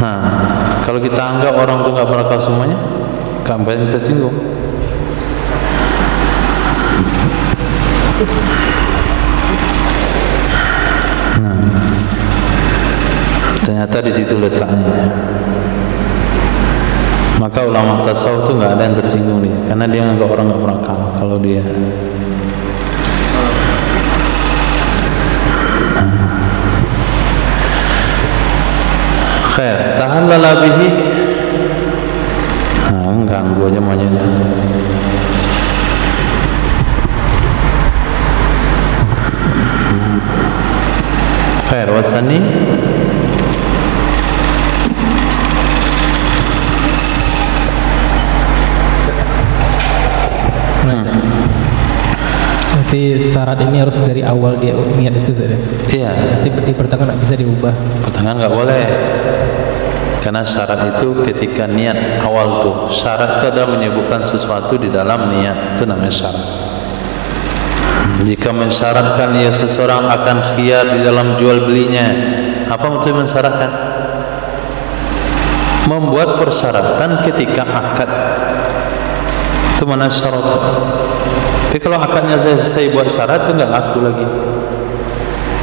Nah, kalau kita anggap orang itu nggak berakal semuanya, kapan kita tersinggung? Nah, ternyata di situ letaknya. Maka ulama tasawuf itu nggak ada yang tersinggung dia, karena dia nggak orang nggak berakal. Kalau dia khair, tahallala bihi. Ganggu aja monyet itu. Khair, wasani. Berarti syarat ini harus dari awal dia niat itu saja. Iya. Berarti di pertengahan nggak bisa diubah. Pertengahan nggak boleh. Karena syarat itu ketika niat awal tuh, syarat itu adalah menyebutkan sesuatu di dalam niat, itu namanya syarat. Jika mensyaratkan ya seseorang akan khiyar di dalam jual belinya, apa maksud mensyaratkan? Membuat persyaratan ketika akad, itu mana syarat? Tapi kalau akadnya saya buat syarat itu nggak laku lagi.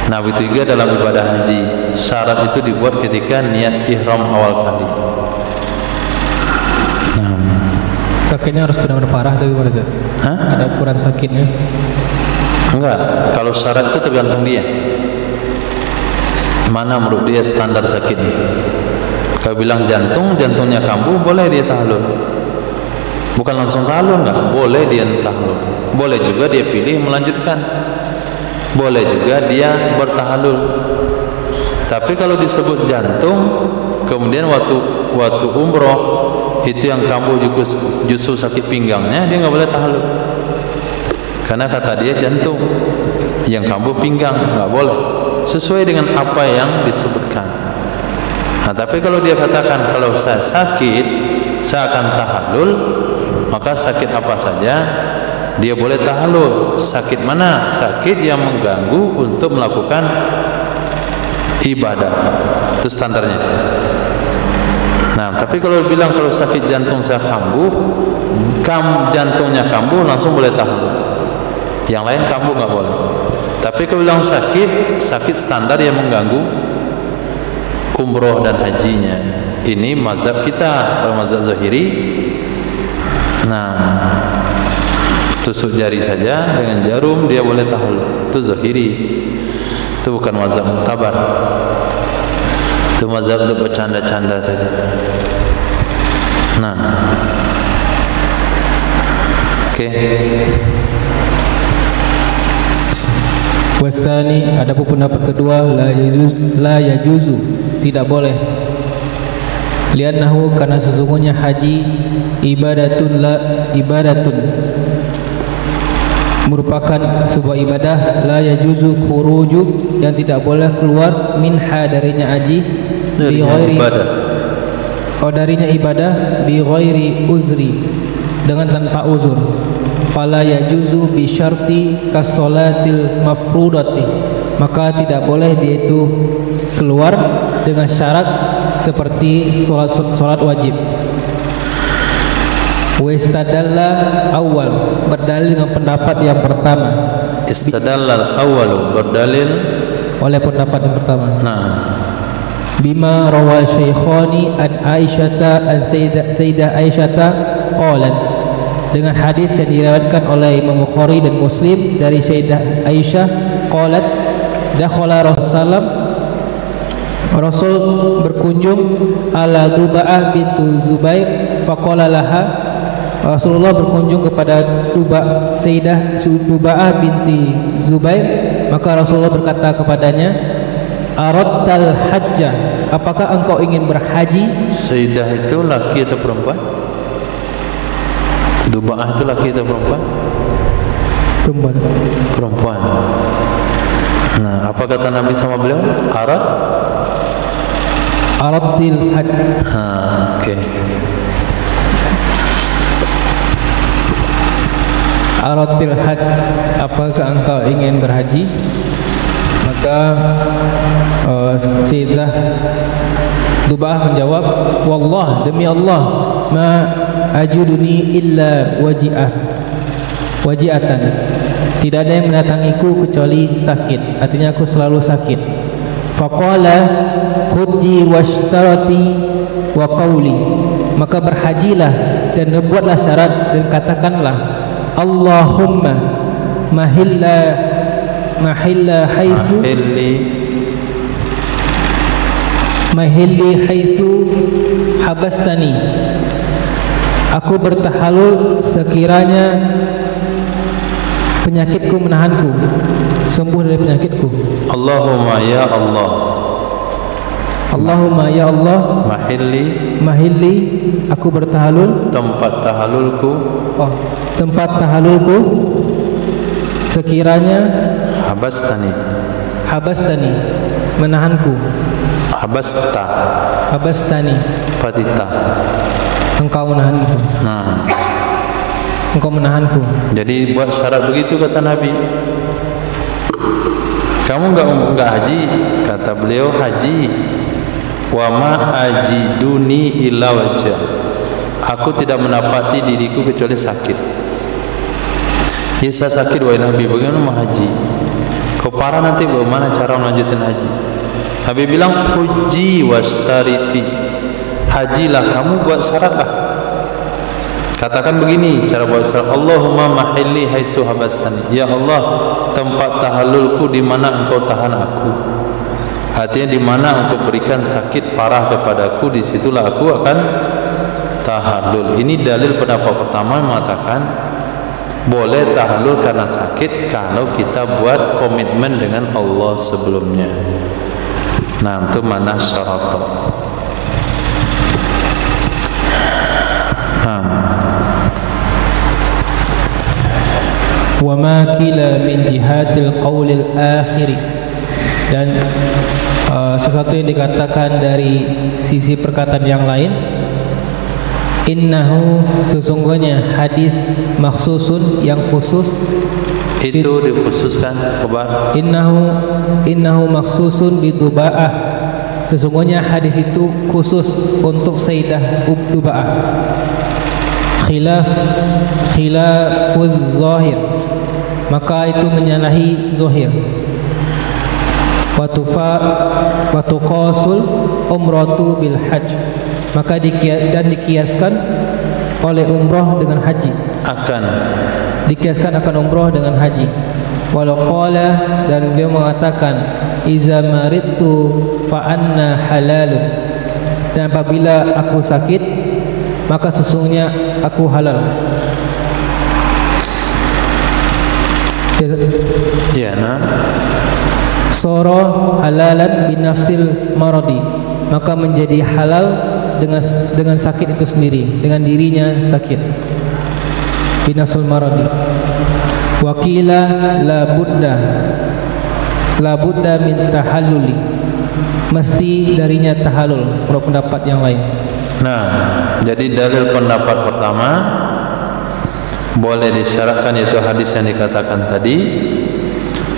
Nah, begitu juga dalam ibadah haji, syarat itu dibuat ketika niat ihram awal kali. Nah, sakitnya harus benar-benar parah atau gimana sih? Ada ukuran sakitnya? Enggak, kalau syarat itu tergantung dia. Mana menurut dia standar sakitnya? Kalau bilang jantung, jantungnya kambuh, boleh dia tahlul. Bukan langsung tahlul, enggak, boleh dia tahlul. Boleh juga dia pilih melanjutkan. Boleh juga dia bertahlul. Tapi kalau disebut jantung, kemudian waktu umroh itu yang kambuh juga justru sakit pinggangnya, dia nggak boleh tahlul. Karena kata dia jantung, yang kambuh pinggang, nggak boleh. Sesuai dengan apa yang disebutkan. Nah, tapi kalau dia katakan kalau saya sakit, saya akan tahlul, maka sakit apa saja dia boleh tahlul. Sakit mana? Sakit yang mengganggu untuk melakukan ibadah. Itu standarnya. Nah, tapi kalau bilang kalau sakit jantung saya kambuh, jantungnya kambuh, langsung boleh tahlul. Yang lain kambuh nggak boleh. Tapi kalau bilang sakit standar yang mengganggu umroh dan hajinya. Ini mazhab kita, kalau mazhab Zahiri. Nah, tusuk jari saja dengan jarum dia boleh tahlul. Itu Zahiri. Itu bukan mazhab muktabar. Itu mazhab untuk bercanda-canda saja. Nah, oke. Wasani, adapun pendapat kedua, la yajuzu, tidak boleh. Liannahu, karena sesungguhnya haji ibadatun merupakan sebuah ibadah, la yajuzu khuruju, yang tidak boleh keluar minha darinya haji bi ghairi ibadah. Darinya ibadah bi ghairi uzri, dengan tanpa uzur. Fala yajuzu bi syarti kasolatil mafrudati, maka tidak boleh dia itu keluar dengan syarat seperti solat wajib. Wa istadalla awal, berdalil dengan pendapat yang pertama. Istadalla awal, berdalil oleh pendapat yang pertama. Nah, bima rawal syaikhani an Aisyata an Sayyidah Aisyata qalat, dengan hadis yang diriwayatkan oleh Imam Bukhari dan Muslim dari Sayyidah Aisyah qalat, dakhala Rasul berkunjung ala Duba'ah bintu Zubair faqala laha, Rasulullah berkunjung kepada Sayyidah Duba'ah binti Zubair, maka Rasulullah berkata kepadanya, aradtal hajjah, apakah engkau ingin berhaji? Sayyidah itu laki atau perempuan? Duba'ah itu laki atau perempuan? Perempuan. Nah, apa kata Nabi sama beliau? Aradtil hajj. Okey. Aradtil hajj, apakah engkau ingin berhaji? Maka Sayyidah Duba'ah menjawab, wallah, demi Allah, ma ajuduni illa waji'atan. Tidak ada yang mendatangiku kecuali sakit. Artinya aku selalu sakit. Faqala khudji washtarati wa qawli. Maka berhajilah dan buatlah syarat dan katakanlah, Allahumma mahilla haitsu habastani. Aku bertahalul sekiranya penyakitku menahanku, sembuh dari penyakitku. Allahumma ya Allah. Allahumma ya Allah, mahilli, aku bertahalul, tempat tahalulku sekiranya habastani, menahanku. Habastani, patita, engkau menahanku. Engkau menahanku. Jadi buat syarat begitu kata Nabi. Kamu enggak haji? Kata beliau, haji. Wa ma ajiduni illa wajah. Aku tidak mendapati diriku kecuali sakit. Ya saya sakit wahai Nabi, bagaimana mau haji? Kau parah nanti bagaimana cara melanjutkan haji? Nabi bilang, uji wastariti, hajilah kamu, buat syarat lah. Katakan begini cara buat syarat, Allahumma mahilli haitsu habastani. Ya Allah, tempat tahallulku di mana engkau tahan aku. Artinya di mana engkau berikan sakit parah kepadaku, di situlah aku akan tahallul. Ini dalil pendapat pertama mengatakan boleh tahallul karena sakit kalau kita buat komitmen dengan Allah sebelumnya. Nah, itu mana syarat. Wa ma kila min jihatil qawlil akhiri, dan sesuatu yang dikatakan dari sisi perkataan yang lain. Innahu, sesungguhnya hadis maksusun, yang khusus. Itu dikhususkan kabar. Innahu maksusun biduba'ah, sesungguhnya hadis itu khusus untuk Sayyidah Duba'ah. Khilafuz zahir, maka itu menyalahi zahir. Wa tuqasul umratu bil hajj, maka dikiaskan oleh umrah dengan haji. Dikiaskan akan umrah dengan haji. Walau qala, dan beliau mengatakan, iza maridtu fa anna halalun, dan apabila aku sakit maka sesungguhnya aku halal. Ya, nah. Soro halalan binafsil maradi, maka menjadi halal dengan sakit itu sendiri, dengan dirinya sakit. Binafsil maradi. Wakila la budda min tahalluli, mesti darinya tahallul, menurut pendapat yang lain. Nah, jadi dalil pendapat pertama boleh disyaratkan, yaitu hadis yang dikatakan tadi.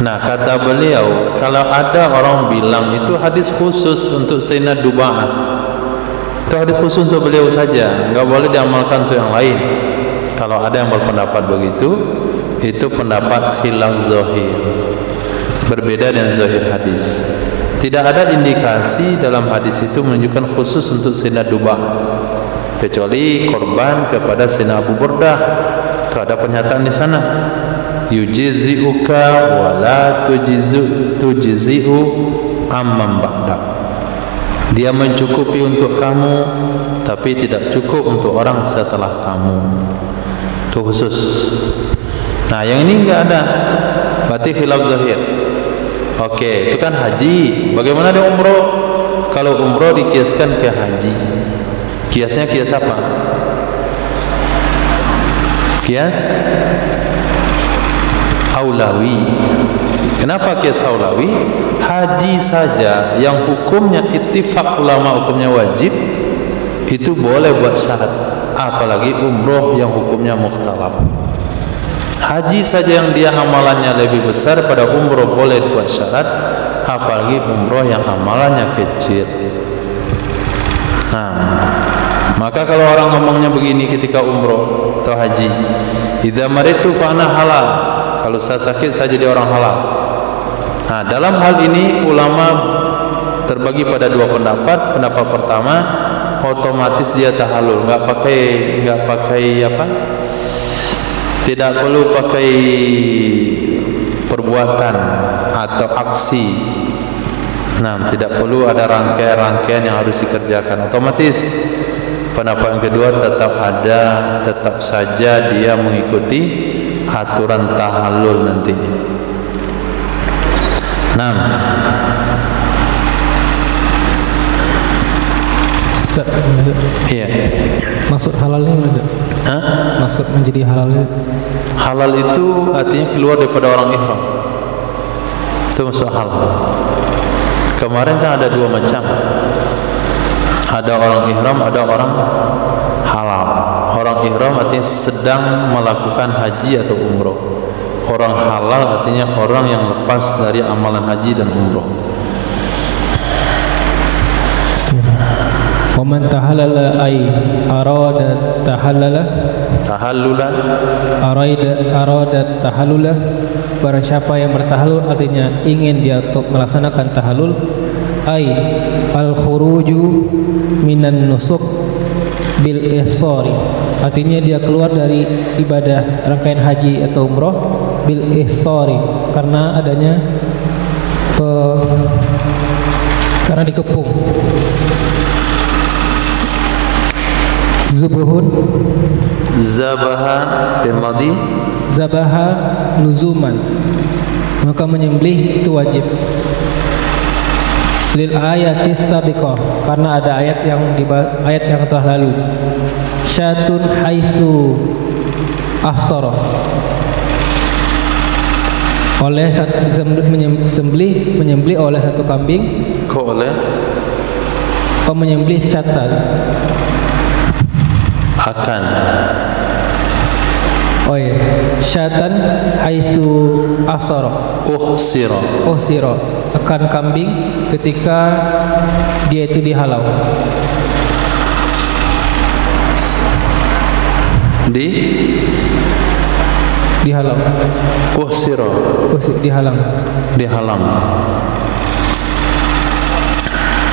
Nah, kata beliau, kalau ada orang bilang itu hadis khusus untuk Sayyidina Duba'ah, itu hadis khusus untuk beliau saja, enggak boleh diamalkan untuk yang lain. Kalau ada yang berpendapat begitu, itu pendapat khilaf zahir, berbeda dengan zahir hadis. Tidak ada indikasi dalam hadis itu menunjukkan khusus untuk Sayyidina Duba'ah, kecuali korban kepada Sayyidina Abu Burdah. Itu ada pernyataan di sana, yujizi'uka wa la tujzi'u amman ba'dak. Dia mencukupi untuk kamu, tapi tidak cukup untuk orang setelah kamu. Itu khusus. Nah, yang ini enggak ada, berarti khilaf zahir. Oke, itu kan haji. Bagaimana dengan umroh? Kalau umroh dikiaskan ke haji, kiasnya kias apa? Kias aulawi. Kenapa kias aulawi? Haji saja yang hukumnya ittifaq ulama hukumnya wajib itu boleh buat syarat, apalagi umroh yang hukumnya mukhtalaf. Haji saja yang dia amalannya lebih besar pada umroh boleh buat syarat, apalagi umroh yang amalannya kecil. Nah, maka kalau orang ngomongnya begini ketika umroh atau haji, idza maritu fa ana halal, kalau saya sakit saya jadi orang halal. Nah, dalam hal ini ulama terbagi pada dua pendapat. Pendapat pertama, otomatis dia tahallul, nggak pakai apa? Tidak perlu pakai perbuatan atau aksi. Nah, tidak perlu ada rangkaian-rangkaian yang harus dikerjakan. Otomatis. Pendapat yang kedua tetap saja dia mengikuti aturan tahallul nantinya. Nah, iya. Maksud halalnya mana? Maksud menjadi halalnya? Halal itu artinya keluar daripada orang ihram. Itu maksud halal. Kemarin kan ada dua macam. Ada orang ihram, ada orang halal. Orang ihram artinya sedang melakukan haji atau umroh. Orang halal artinya orang yang lepas dari amalan haji dan umroh. Wa man tahallala ay arada tahallala arada tahallula, barang siapa yang bertahallul artinya ingin dia untuk melaksanakan tahallul, ay al khuruju minan nusuk bil ihsari, artinya dia keluar dari ibadah rangkaian haji atau umroh bil ihsari, karena adanya karena dikepung. Zubuhun zabaha fil madi, zabaha nuzuman, maka menyembelih itu wajib. Lil ayatis sabiqah, karena ada ayat yang telah lalu. Syatun haitsu ahsara, oleh satu menyembelih oleh satu kambing. Menyembelih syatan akan. Oh iya, syatan haitsu ahsara, uhsira, akan kambing ketika dia itu dihalau. Dihalau. Uhsira. Dihalang.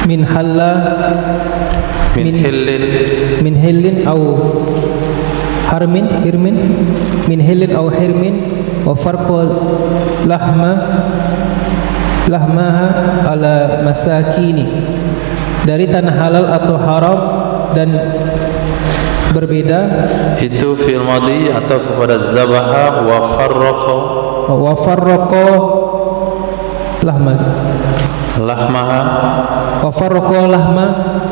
Min hillin au harmin hirmin, min hillin au hirmin, wa farqul lahmaha ala masakini, dari tanah halal atau haram dan berbeda. Itu fil madi atau kepada zabaha wa farraqa lahmaha wa farraqa lahma,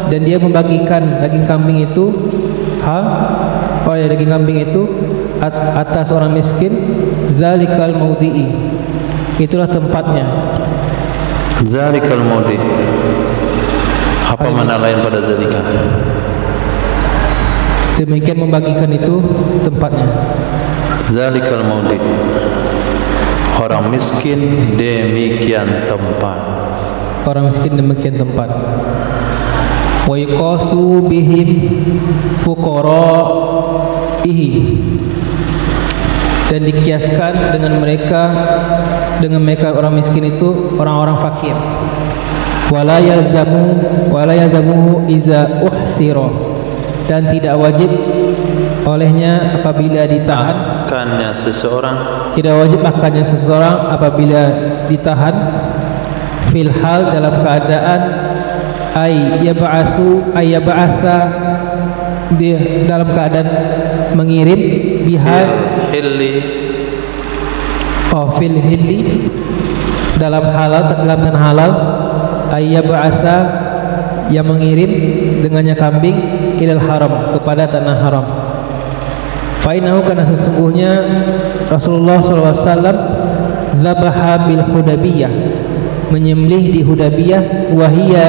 dan dia membagikan daging kambing itu daging kambing itu atas orang miskin. Zalikal maudhi'i, itulah tempatnya. Zalikal maudhi', apa mana lain pada zalika? Demikian membagikan itu tempatnya. Zalikal maudhi', orang miskin demikian tempat. Orang miskin demikian tempat. Wa yaqasu bihim fuqara'ihi, dan dikiaskan dengan mereka orang miskin itu orang-orang fakir. Wala yazamu iza uhsira, dan tidak wajib olehnya apabila ditahan. Tidak wajib akannya seseorang apabila ditahan. Fil hal, dalam keadaan yab'atha, dalam keadaan mengirim. Bihal fil hilli, dalam tanah halal. Yab'atha, yang mengirim dengannya kambing. Ilal haram, kepada tanah haram. Fa'inahu, karena sesungguhnya Rasulullah SAW dzabaha bil Hudaybiyah, menyembelih di Hudaybiyah, wahia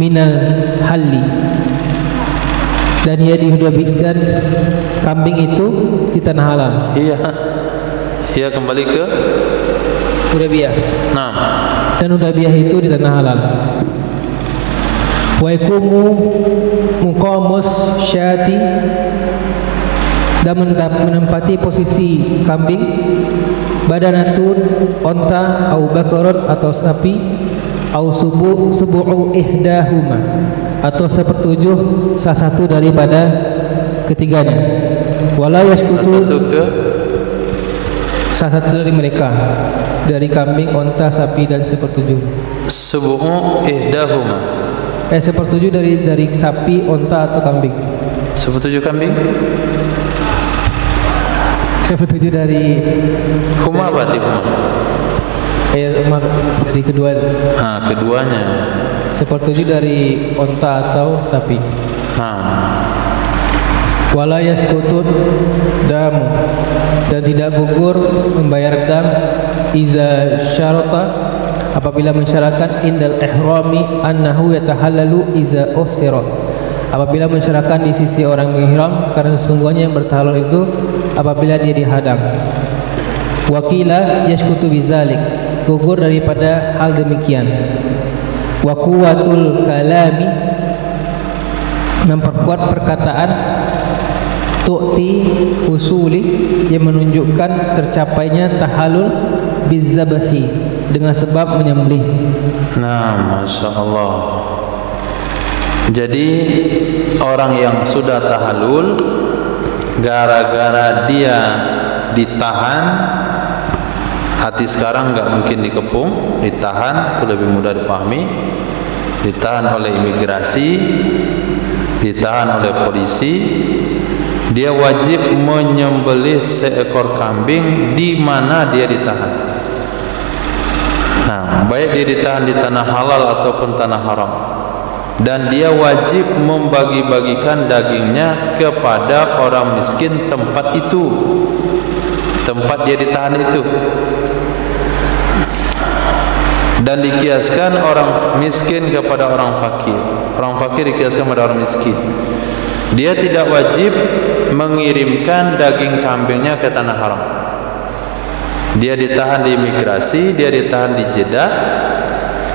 minal halli, dan ia dihudabihkan kambing itu di tanah halal. Iya kembali ke Hudaybiyah. Nah, Dan Hudaybiyah itu di tanah halal. Wa yakumu muqamus syati, dan menempati posisi kambing, badanatun onta, au bakarot atau sapi, au subu'u ihdahuma, atau sepertujuh salah satu daripada ketiganya. Wala yaskutu, salah satu dari mereka, dari kambing, onta, sapi dan sepertujuh. subu'u ihdahuma, Sepertujuh dari sapi, onta atau kambing. sepertujuh kambing. Sepertujuh dari Huma berarti huma. Dari kedua. Keduanya. Sepertujuh dari onta atau sapi. Wala yaskutun damu, dan tidak gugur membayar dam, iza syarata, apabila mensyaratkan indal ihrami annahu yatahallalu iza usira, apabila mensyaratkan di sisi orang mengihram, karena sesungguhnya yang bertahalul itu apabila dia dihadang. Wakila yaskutu bizalik, gugur daripada hal demikian. Wa quwwatul kalami, memperkuat perkataan, tu'ti usuli, yang menunjukkan tercapainya tahallul bizabhi, dengan sebab menyembelih. Nah, Masya Allah. Jadi orang yang sudah tahallul, gara-gara dia ditahan, hati sekarang nggak mungkin dikepung, ditahan, itu lebih mudah dipahami. Ditahan oleh imigrasi, ditahan oleh polisi, dia wajib menyembelih seekor kambing di mana dia ditahan. Nah, baik dia ditahan di tanah halal ataupun tanah haram, dan dia wajib membagi-bagikan dagingnya kepada orang miskin tempat itu, tempat dia ditahan itu. Dan dikiaskan orang miskin kepada orang fakir, orang fakir dikiaskan kepada orang miskin. Dia tidak wajib mengirimkan daging kambingnya ke tanah haram. Dia ditahan di imigrasi, dia ditahan di Jeddah,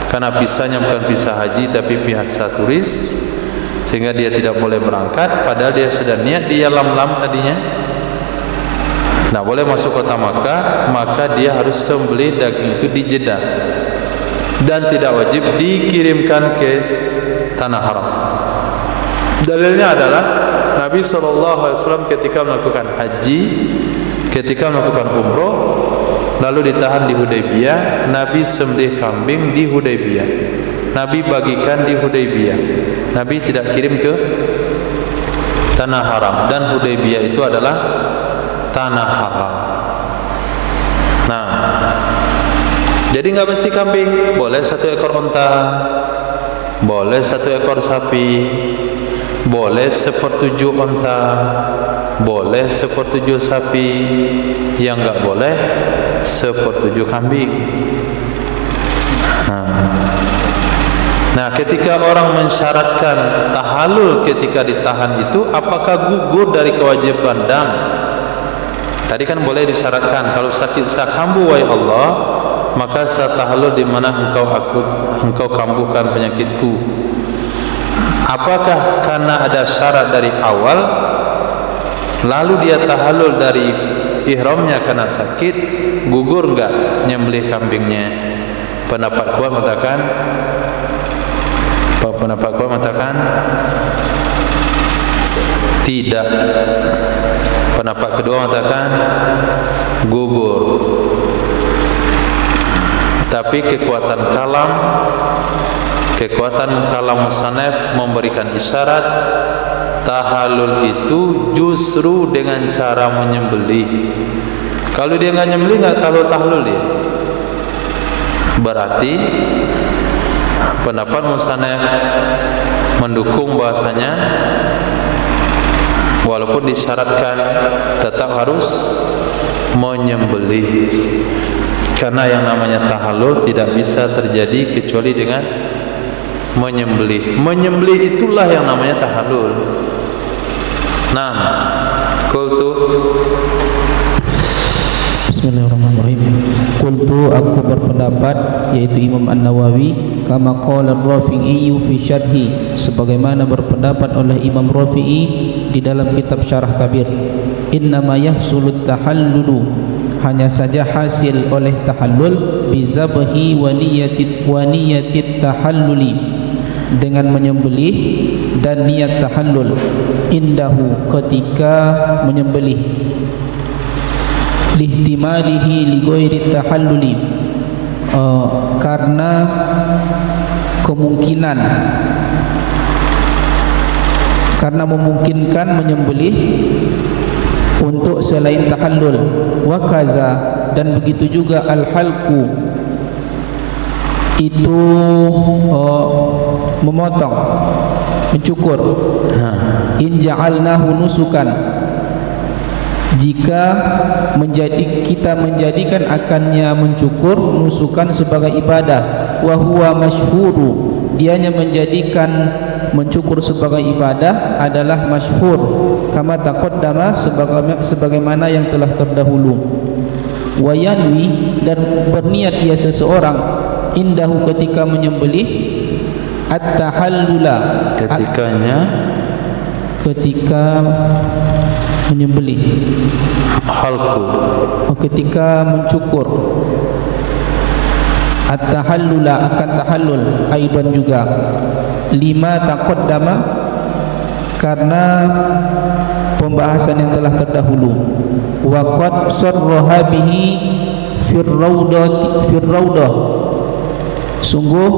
karena visanya bukan visa haji tapi visa turis, sehingga dia tidak boleh berangkat. Padahal dia sudah niat di Yalamlam tadinya, nah boleh masuk kota Makkah, maka dia harus sembelih daging itu di Jeddah, dan tidak wajib dikirimkan ke tanah haram. Dalilnya adalah Nabi SAW ketika melakukan haji, ketika melakukan umroh, lalu ditahan di Hudaybiyah, Nabi sembelih kambing di Hudaybiyah, Nabi bagikan di Hudaybiyah, Nabi tidak kirim ke tanah haram, dan Hudaybiyah itu adalah tanah halal. Nah, jadi nggak mesti kambing, boleh satu ekor unta, boleh satu ekor sapi, boleh sepertujuh unta, boleh sepertujuh sapi, yang nggak boleh sepertujuh kambing. Nah, ketika orang mensyaratkan tahallul ketika ditahan itu, apakah gugur dari kewajiban dam? Tadi kan boleh disyaratkan, kalau sakit sakambu wahai Allah, maka saya tahallul di mana engkau kambuhkan penyakitku. Apakah karena ada syarat dari awal, lalu dia tahallul dari ihramnya karena sakit, gugur enggak nyembelih kambingnya? Pendapat kuat mengatakan tidak. Pendapat kedua mengatakan gugur. Tapi kekuatan kalam musannaf memberikan isyarat tahallul itu justru dengan cara menyembelih. Kalau dia nggak nyembelih, nggak tahlul dia. Berarti pendapat musannaf mendukung bahasanya walaupun disyaratkan tetap harus menyembelih. Karena yang namanya tahallul tidak bisa terjadi kecuali dengan menyembelih. Menyembelih itulah yang namanya tahallul. Nah, qultu Bismillahirrahmanirrahim. Qultu, aku berpendapat, yaitu Imam An-Nawawi, kama qala Ar-Rafi'i fi syarhi, sebagaimana berpendapat oleh Imam Rafi'i di dalam kitab Syarah Kabir. Innama yahsulut tahallulu, hanya saja hasil oleh tahallul bizabhi wa niyatit tahalluli, dengan menyembelih dan niat tahallul, indahu, ketika menyembelih, lihtimalihi li ghairi tahalluli, karena kemungkinan, karena memungkinkan menyembelih untuk selain tahallul. Wa kaza, dan begitu juga al-halqu, itu memotong, mencukur. In ja'alnahu nusukan, jika kita menjadikan akannya mencukur, nusukan, sebagai ibadah. Wa huwa masyhuru, dianya menjadikan mencukur sebagai ibadah adalah masyhur, kama taqaddama, sebagaimana yang telah terdahulu. Wa yanwi, dan berniat ia seseorang, indahu, ketika menyembelih, at-tahallula, ketika menyembelih, halqu, ketika mencukur, at-tahallula, akan tahallul, aidan juga, lima taqaddama, karena pembahasan yang telah terdahulu. Wa qad sarraha bihi fir rawdah, sungguh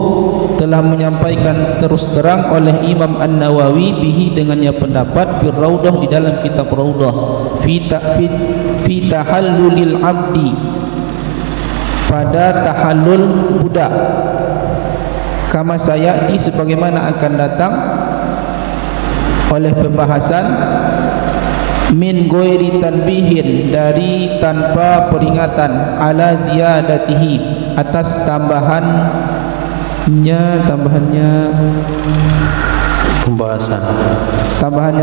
telah menyampaikan terus terang oleh Imam An-Nawawi bihi, dengannya pendapat, fir rawdah, di dalam kitab Rawdah, fi tahallulil abdi, pada tahallul budak, kama sayati, sebagaimana akan datang oleh pembahasan, min ghairi tanbihin, dari tanpa peringatan, ala ziyadatihi, atas tambahannya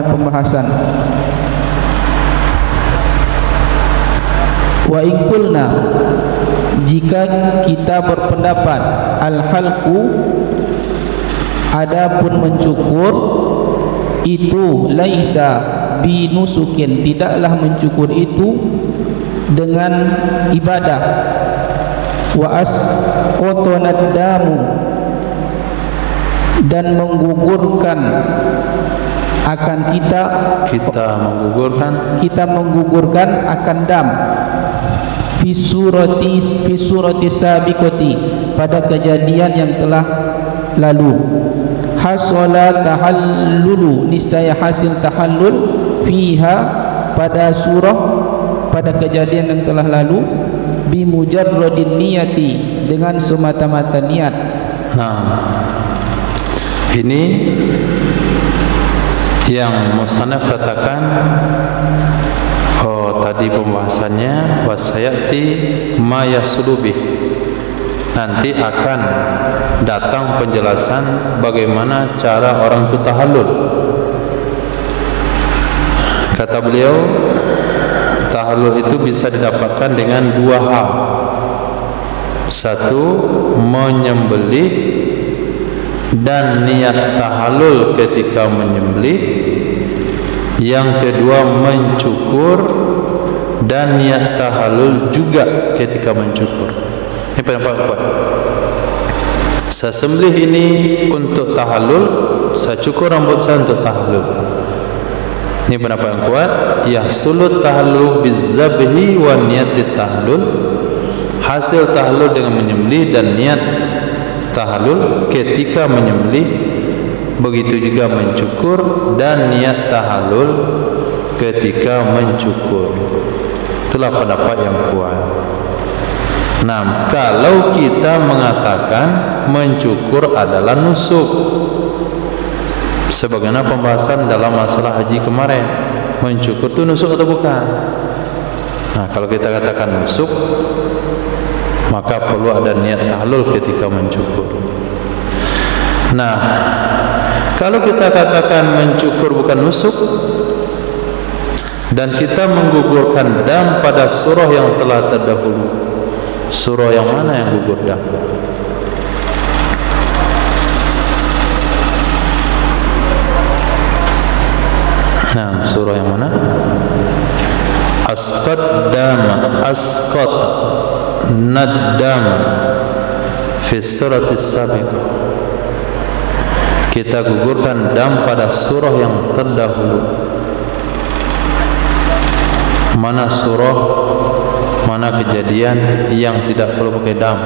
pembahasan. Wa in qulna, jika kita berpendapat, al-halqu, adapun mencukur, itu laisa binusukin, tidaklah mencukur itu dengan ibadah. Wa asqatanad damu, dan menggugurkan akan kita menggugurkan akan dam, fi surati sabiqati, pada kejadian yang telah lalu. Hasala tahallulu, niscaya hasil tahallul, fiha, pada surah, pada kejadian yang telah lalu, bi mujarradin niyati, dengan semata-mata niat. Ini yang musannaf katakan, tadi pembahasannya wasayati ma yasulubi, nanti akan datang penjelasan bagaimana cara orang itu tahallul. Kata beliau, tahallul itu bisa didapatkan dengan dua hal. Satu, menyembelih dan niat tahallul ketika menyembelih. Yang kedua, mencukur dan niat tahallul juga ketika mencukur. Ini pendapat kuat. Saya sembelih ini untuk tahallul, saya cukur rambut saya untuk tahallul. Ini pendapat yang kuat. Yahsulut tahallul bizabhi wa niyatit tahallul, hasil tahallul dengan menyembelih dan niat tahallul ketika menyembelih, begitu juga mencukur dan niat tahallul ketika mencukur. Itulah pendapat yang kuat. Nah, kalau kita mengatakan mencukur adalah nusuk, sebagaimana pembahasan dalam masalah haji kemarin, mencukur itu nusuk atau bukan? Nah, kalau kita katakan nusuk, maka perlu ada niat tahlul ketika mencukur. Nah, kalau kita katakan mencukur bukan nusuk dan kita menggugurkan dam pada surah yang telah terdahulu, surah yang mana yang gugur dam? Nah, surah yang mana? Asqat dama, asqat naddama fi surati sabiqah. Kita gugurkan dam pada surah yang terdahulu. Mana surah, mana kejadian yang tidak perlu pakai dam?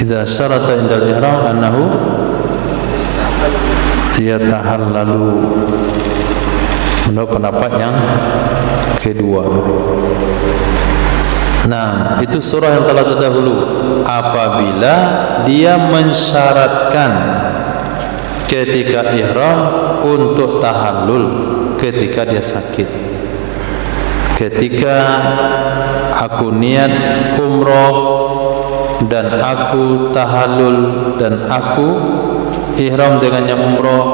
Idza syarata indal ihram annahu yatahallalu. Menurut pendapat yang kedua. Nah, itu surah yang telah terdahulu. Apabila dia mensyaratkan ketika ihram untuk tahallul ketika dia sakit. Ketika aku niat umroh dan aku tahallul dan aku ihram dengan yang umroh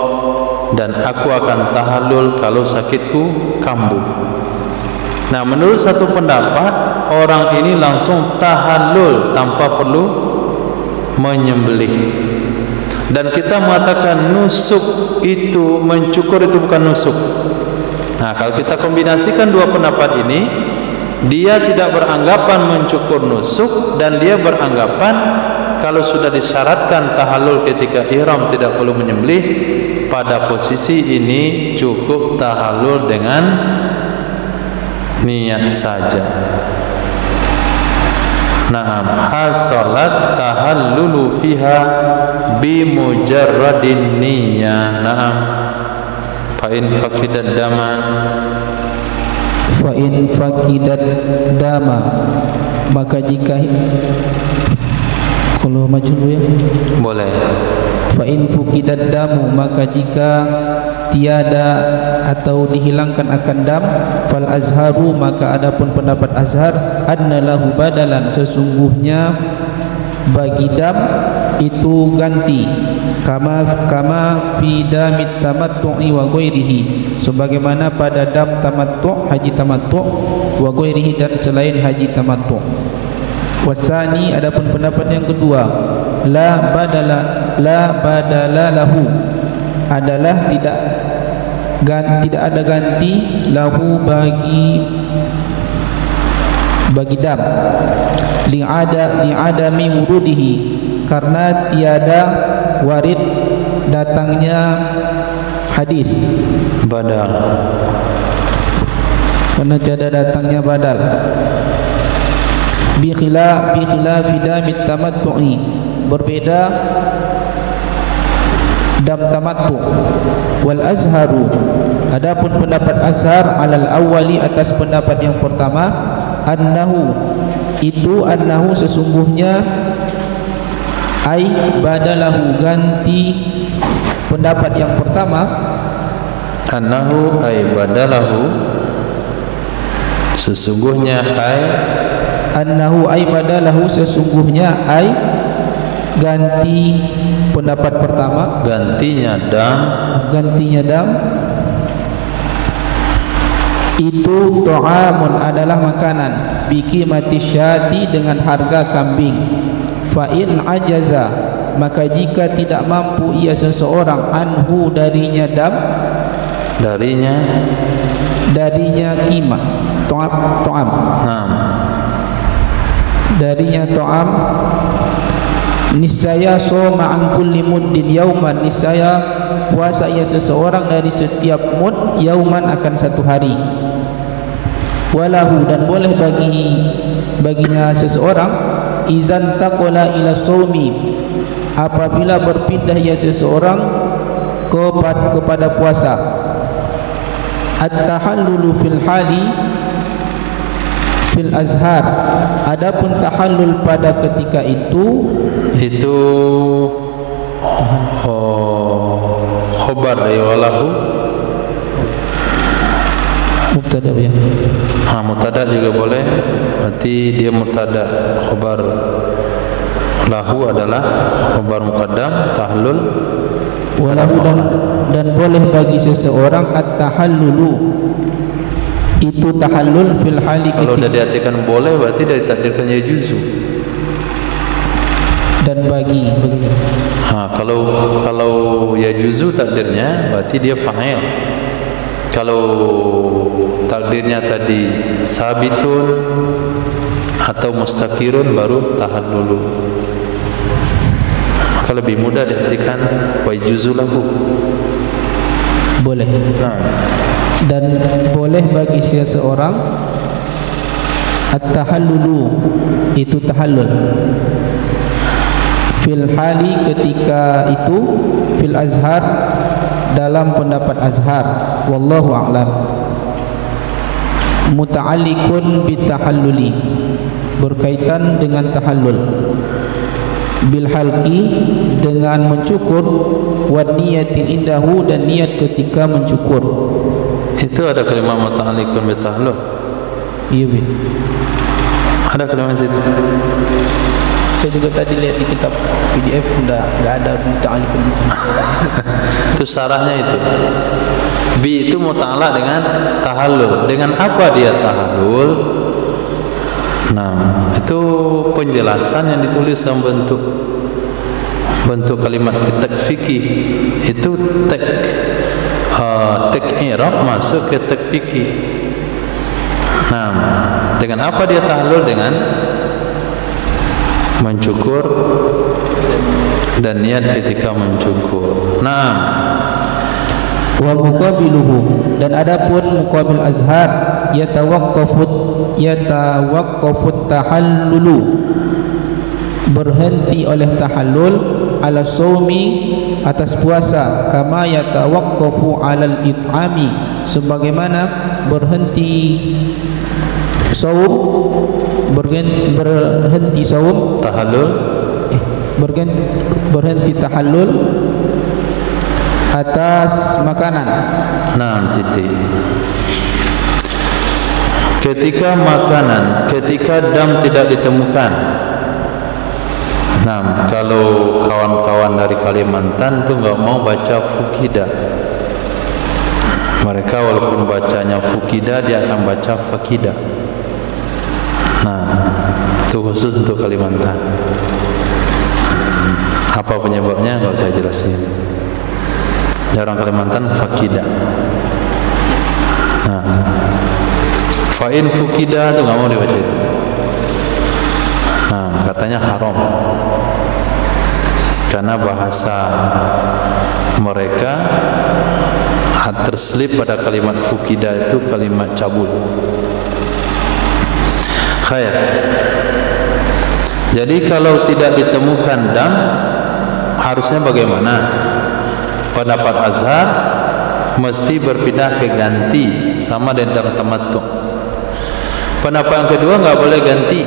dan aku akan tahallul kalau sakitku kambuh. Nah, menurut satu pendapat orang ini langsung tahallul tanpa perlu menyembelih. Dan kita mengatakan nusuk itu, mencukur itu bukan nusuk. Nah, kalau kita kombinasikan dua pendapat ini, dia tidak beranggapan mencukur nusuk dan dia beranggapan kalau sudah disyaratkan tahallul ketika ihram tidak perlu menyembelih, pada posisi ini cukup tahallul dengan niat saja. Naam, hasalat tahallulu fiha bimujarradin niyyah. Naam, fa in faqidat dama, fa in faqidat dama, maka jika kalau maju dulu ya boleh. Fa in fuqidat damu, maka jika tiada atau dihilangkan akan dam, fal azharu, maka adapun pendapat azhar, anna lahu badalan, sesungguhnya bagi dam itu ganti, kama fi damit tamattu'i wa ghairihi, sebagaimana pada dam tamattu', haji tamattu', wa ghairihi, dan selain haji tamattu'. Wasani, adapun pendapat yang kedua, la badala lahu, adalah tidak ada ganti lahu bagi dam, li'adami wurudihi, karena tiada warid datangnya hadis badal, karena tiada datangnya badal. Bi khilafi damit tamattu'i, berbeda dam tamattu'. Wal azharu, adapun pendapat azhar, alal awwali, atas pendapat yang pertama, annahu sesungguhnya, ai badalahu, ganti pendapat yang pertama, annahu ai badalahu, sesungguhnya ai, annahu ai badalahu, sesungguhnya ai ganti pendapat pertama, gantinya dam itu ta'amun, adalah makanan, biki mati syati, dengan harga kambing. Fa in ajaza, maka jika tidak mampu ia seseorang, anhu darinya dam, darinya qimah ta'am, darinya ta'am, niscaya soma an kulli muddin yauman, niscaya puasa ia seseorang dari setiap mud, yauman, akan satu hari. walahu, dan boleh baginya seseorang izan taqala ila shaumi, apabila berpindah ia seseorang kepada puasa. At-tahallulu fil hali fil azhar, adapun tahallul pada ketika itu khobar dari walahu mubtada ya. Mubtada juga boleh, berarti dia mubtada, khobar lahu adalah khobar muqaddam, tahallul walahu, dan boleh bagi seseorang at-tahallulu, itu tahallul fil hali. Kalau sudah diartikan boleh berarti dari takdirkan yajuzu. Dan bagi kalau yajuzu takdirnya berarti dia fa'il. Kalau takdirnya tadi sabitun atau mustaqirun baru tahallulu. Maka lebih mudah diartikan wa yajuzu lahu. Boleh. Dan boleh bagi seseorang at-tahallulu, itu tahallul fil hali ketika itu, fil azhar dalam pendapat azhar, wallahu a'lam. Muta'alliqun bitahalluli, berkaitan dengan tahallul, bil halqi dengan mencukur, wa niyatin indahu, dan niat ketika mencukur. Itu ada kalimat muta'alliqun bitahallul. Iya, Bi. Ada kalimat situ. Saya juga tadi lihat di kitab PDF udah enggak ada muta'alliqun. Itu sarahnya itu. Bi itu muta'alliq dengan tahallul. Dengan apa dia tahallul? Nah, itu penjelasan yang ditulis dalam bentuk kalimat takfiki. Itu tak i'rab masuk ke takfiki. Nah, dengan apa dia tahallul? Dengan mencukur dan niat ketika mencukur. Nah, wa muqabiluhu, dan adapun muqabil azhar yatawaqqafut tahallulu, berhenti oleh tahallul ala shaumi, atas puasa, kama yatawaqqafu alal it'ami, sebagaimana berhenti saum, berhenti saum, tahallul berhenti tahallul atas makanan. Nah, titik. Ketika makanan, ketika dam tidak ditemukan. Nah, kalau kawan-kawan dari Kalimantan tuh nggak mau baca fukida. Mereka walaupun bacanya fukida, dia akan baca fakida. Nah, itu khusus untuk Kalimantan. Apa penyebabnya nggak usah jelasin. Orang Kalimantan fakida. Nah, fa'in fukida itu nggak mau dibaca itu. Nah, katanya haram. Karena bahasa mereka terselip pada kalimat fukida itu kalimat cabul. Khair. Jadi kalau tidak ditemukan dam, harusnya bagaimana? Pendapat azhar mesti berpindah ke ganti sama dengan tamattu. Pendapat yang kedua nggak boleh ganti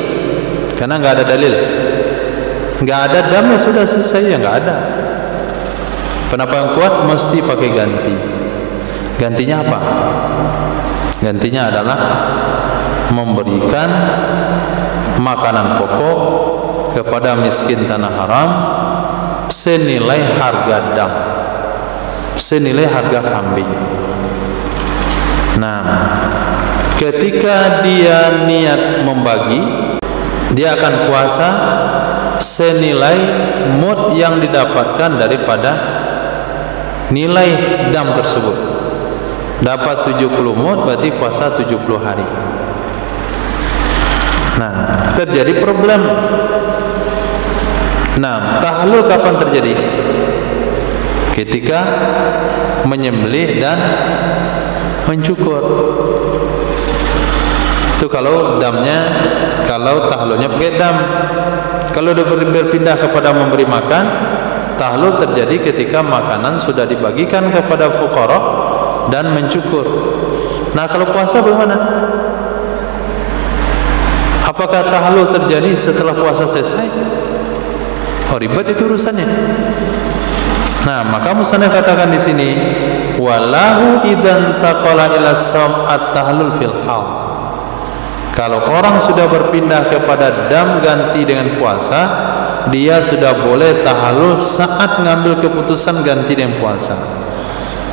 karena nggak ada dalil. Nggak ada dam, ya sudah selesai, ya nggak ada. Pendapat yang kuat mesti pakai ganti. Gantinya apa? Gantinya adalah memberikan makanan pokok kepada miskin tanah haram senilai harga dam, senilai harga kambing. Nah, ketika dia niat membagi, dia akan puasa senilai mud yang didapatkan daripada nilai dam tersebut. Dapat 70 mud berarti puasa 70 hari. Nah, terjadi problem. Nah, tahallul kapan terjadi? Ketika menyembelih dan mencukur. Itu kalau tahlulnya pakai dam. Kalau berpindah kepada memberi makan, tahlul terjadi ketika makanan sudah dibagikan kepada fuqara dan mencukur. Nah, kalau puasa bagaimana? Apakah tahlul terjadi setelah puasa selesai? Oh, ribet itu urusannya. Nah, maka musannaf katakan di sini, walahu idzan taqala ila shaum at-tahlul fil hal. Kalau orang sudah berpindah kepada dam ganti dengan puasa, dia sudah boleh tahalul saat ngambil keputusan ganti dengan puasa.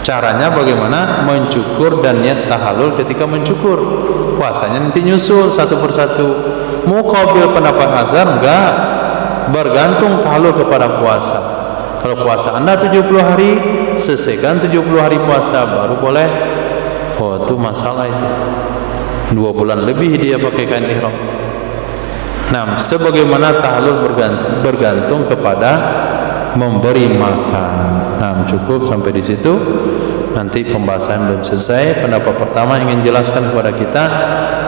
Caranya bagaimana? Mencukur dan niat tahalul ketika mencukur. Puasanya nanti nyusul satu persatu. Muqabil pendapat azhar enggak, bergantung tahalul kepada puasa. Kalau puasa Anda 70 hari, selesaikan 70 hari puasa baru boleh. Oh, itu masalah itu. 2 bulan lebih dia pakai kain ihram. Nah, sebagaimana tahlul bergantung kepada memberi makan. Nah, cukup sampai di situ. Nanti pembahasan belum selesai. Pendapat pertama ingin jelaskan kepada kita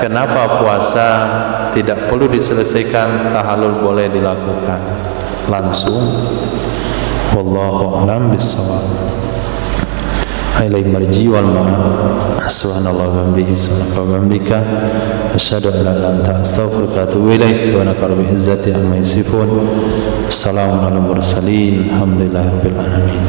kenapa puasa tidak perlu diselesaikan, tahlul boleh dilakukan langsung. Wallahu a'lam bissawab. Ilai marji wal ma'ab. Subhanallah wa bihamdihi subhanaka wa bihamdika asyhadu an la ilaha illa anta astaghfiruka wa atubu ilaik. Subhanaka rabbil izzati amma yasifun. Assalamu alal mursalin. Alhamdulillahirabbil alamin.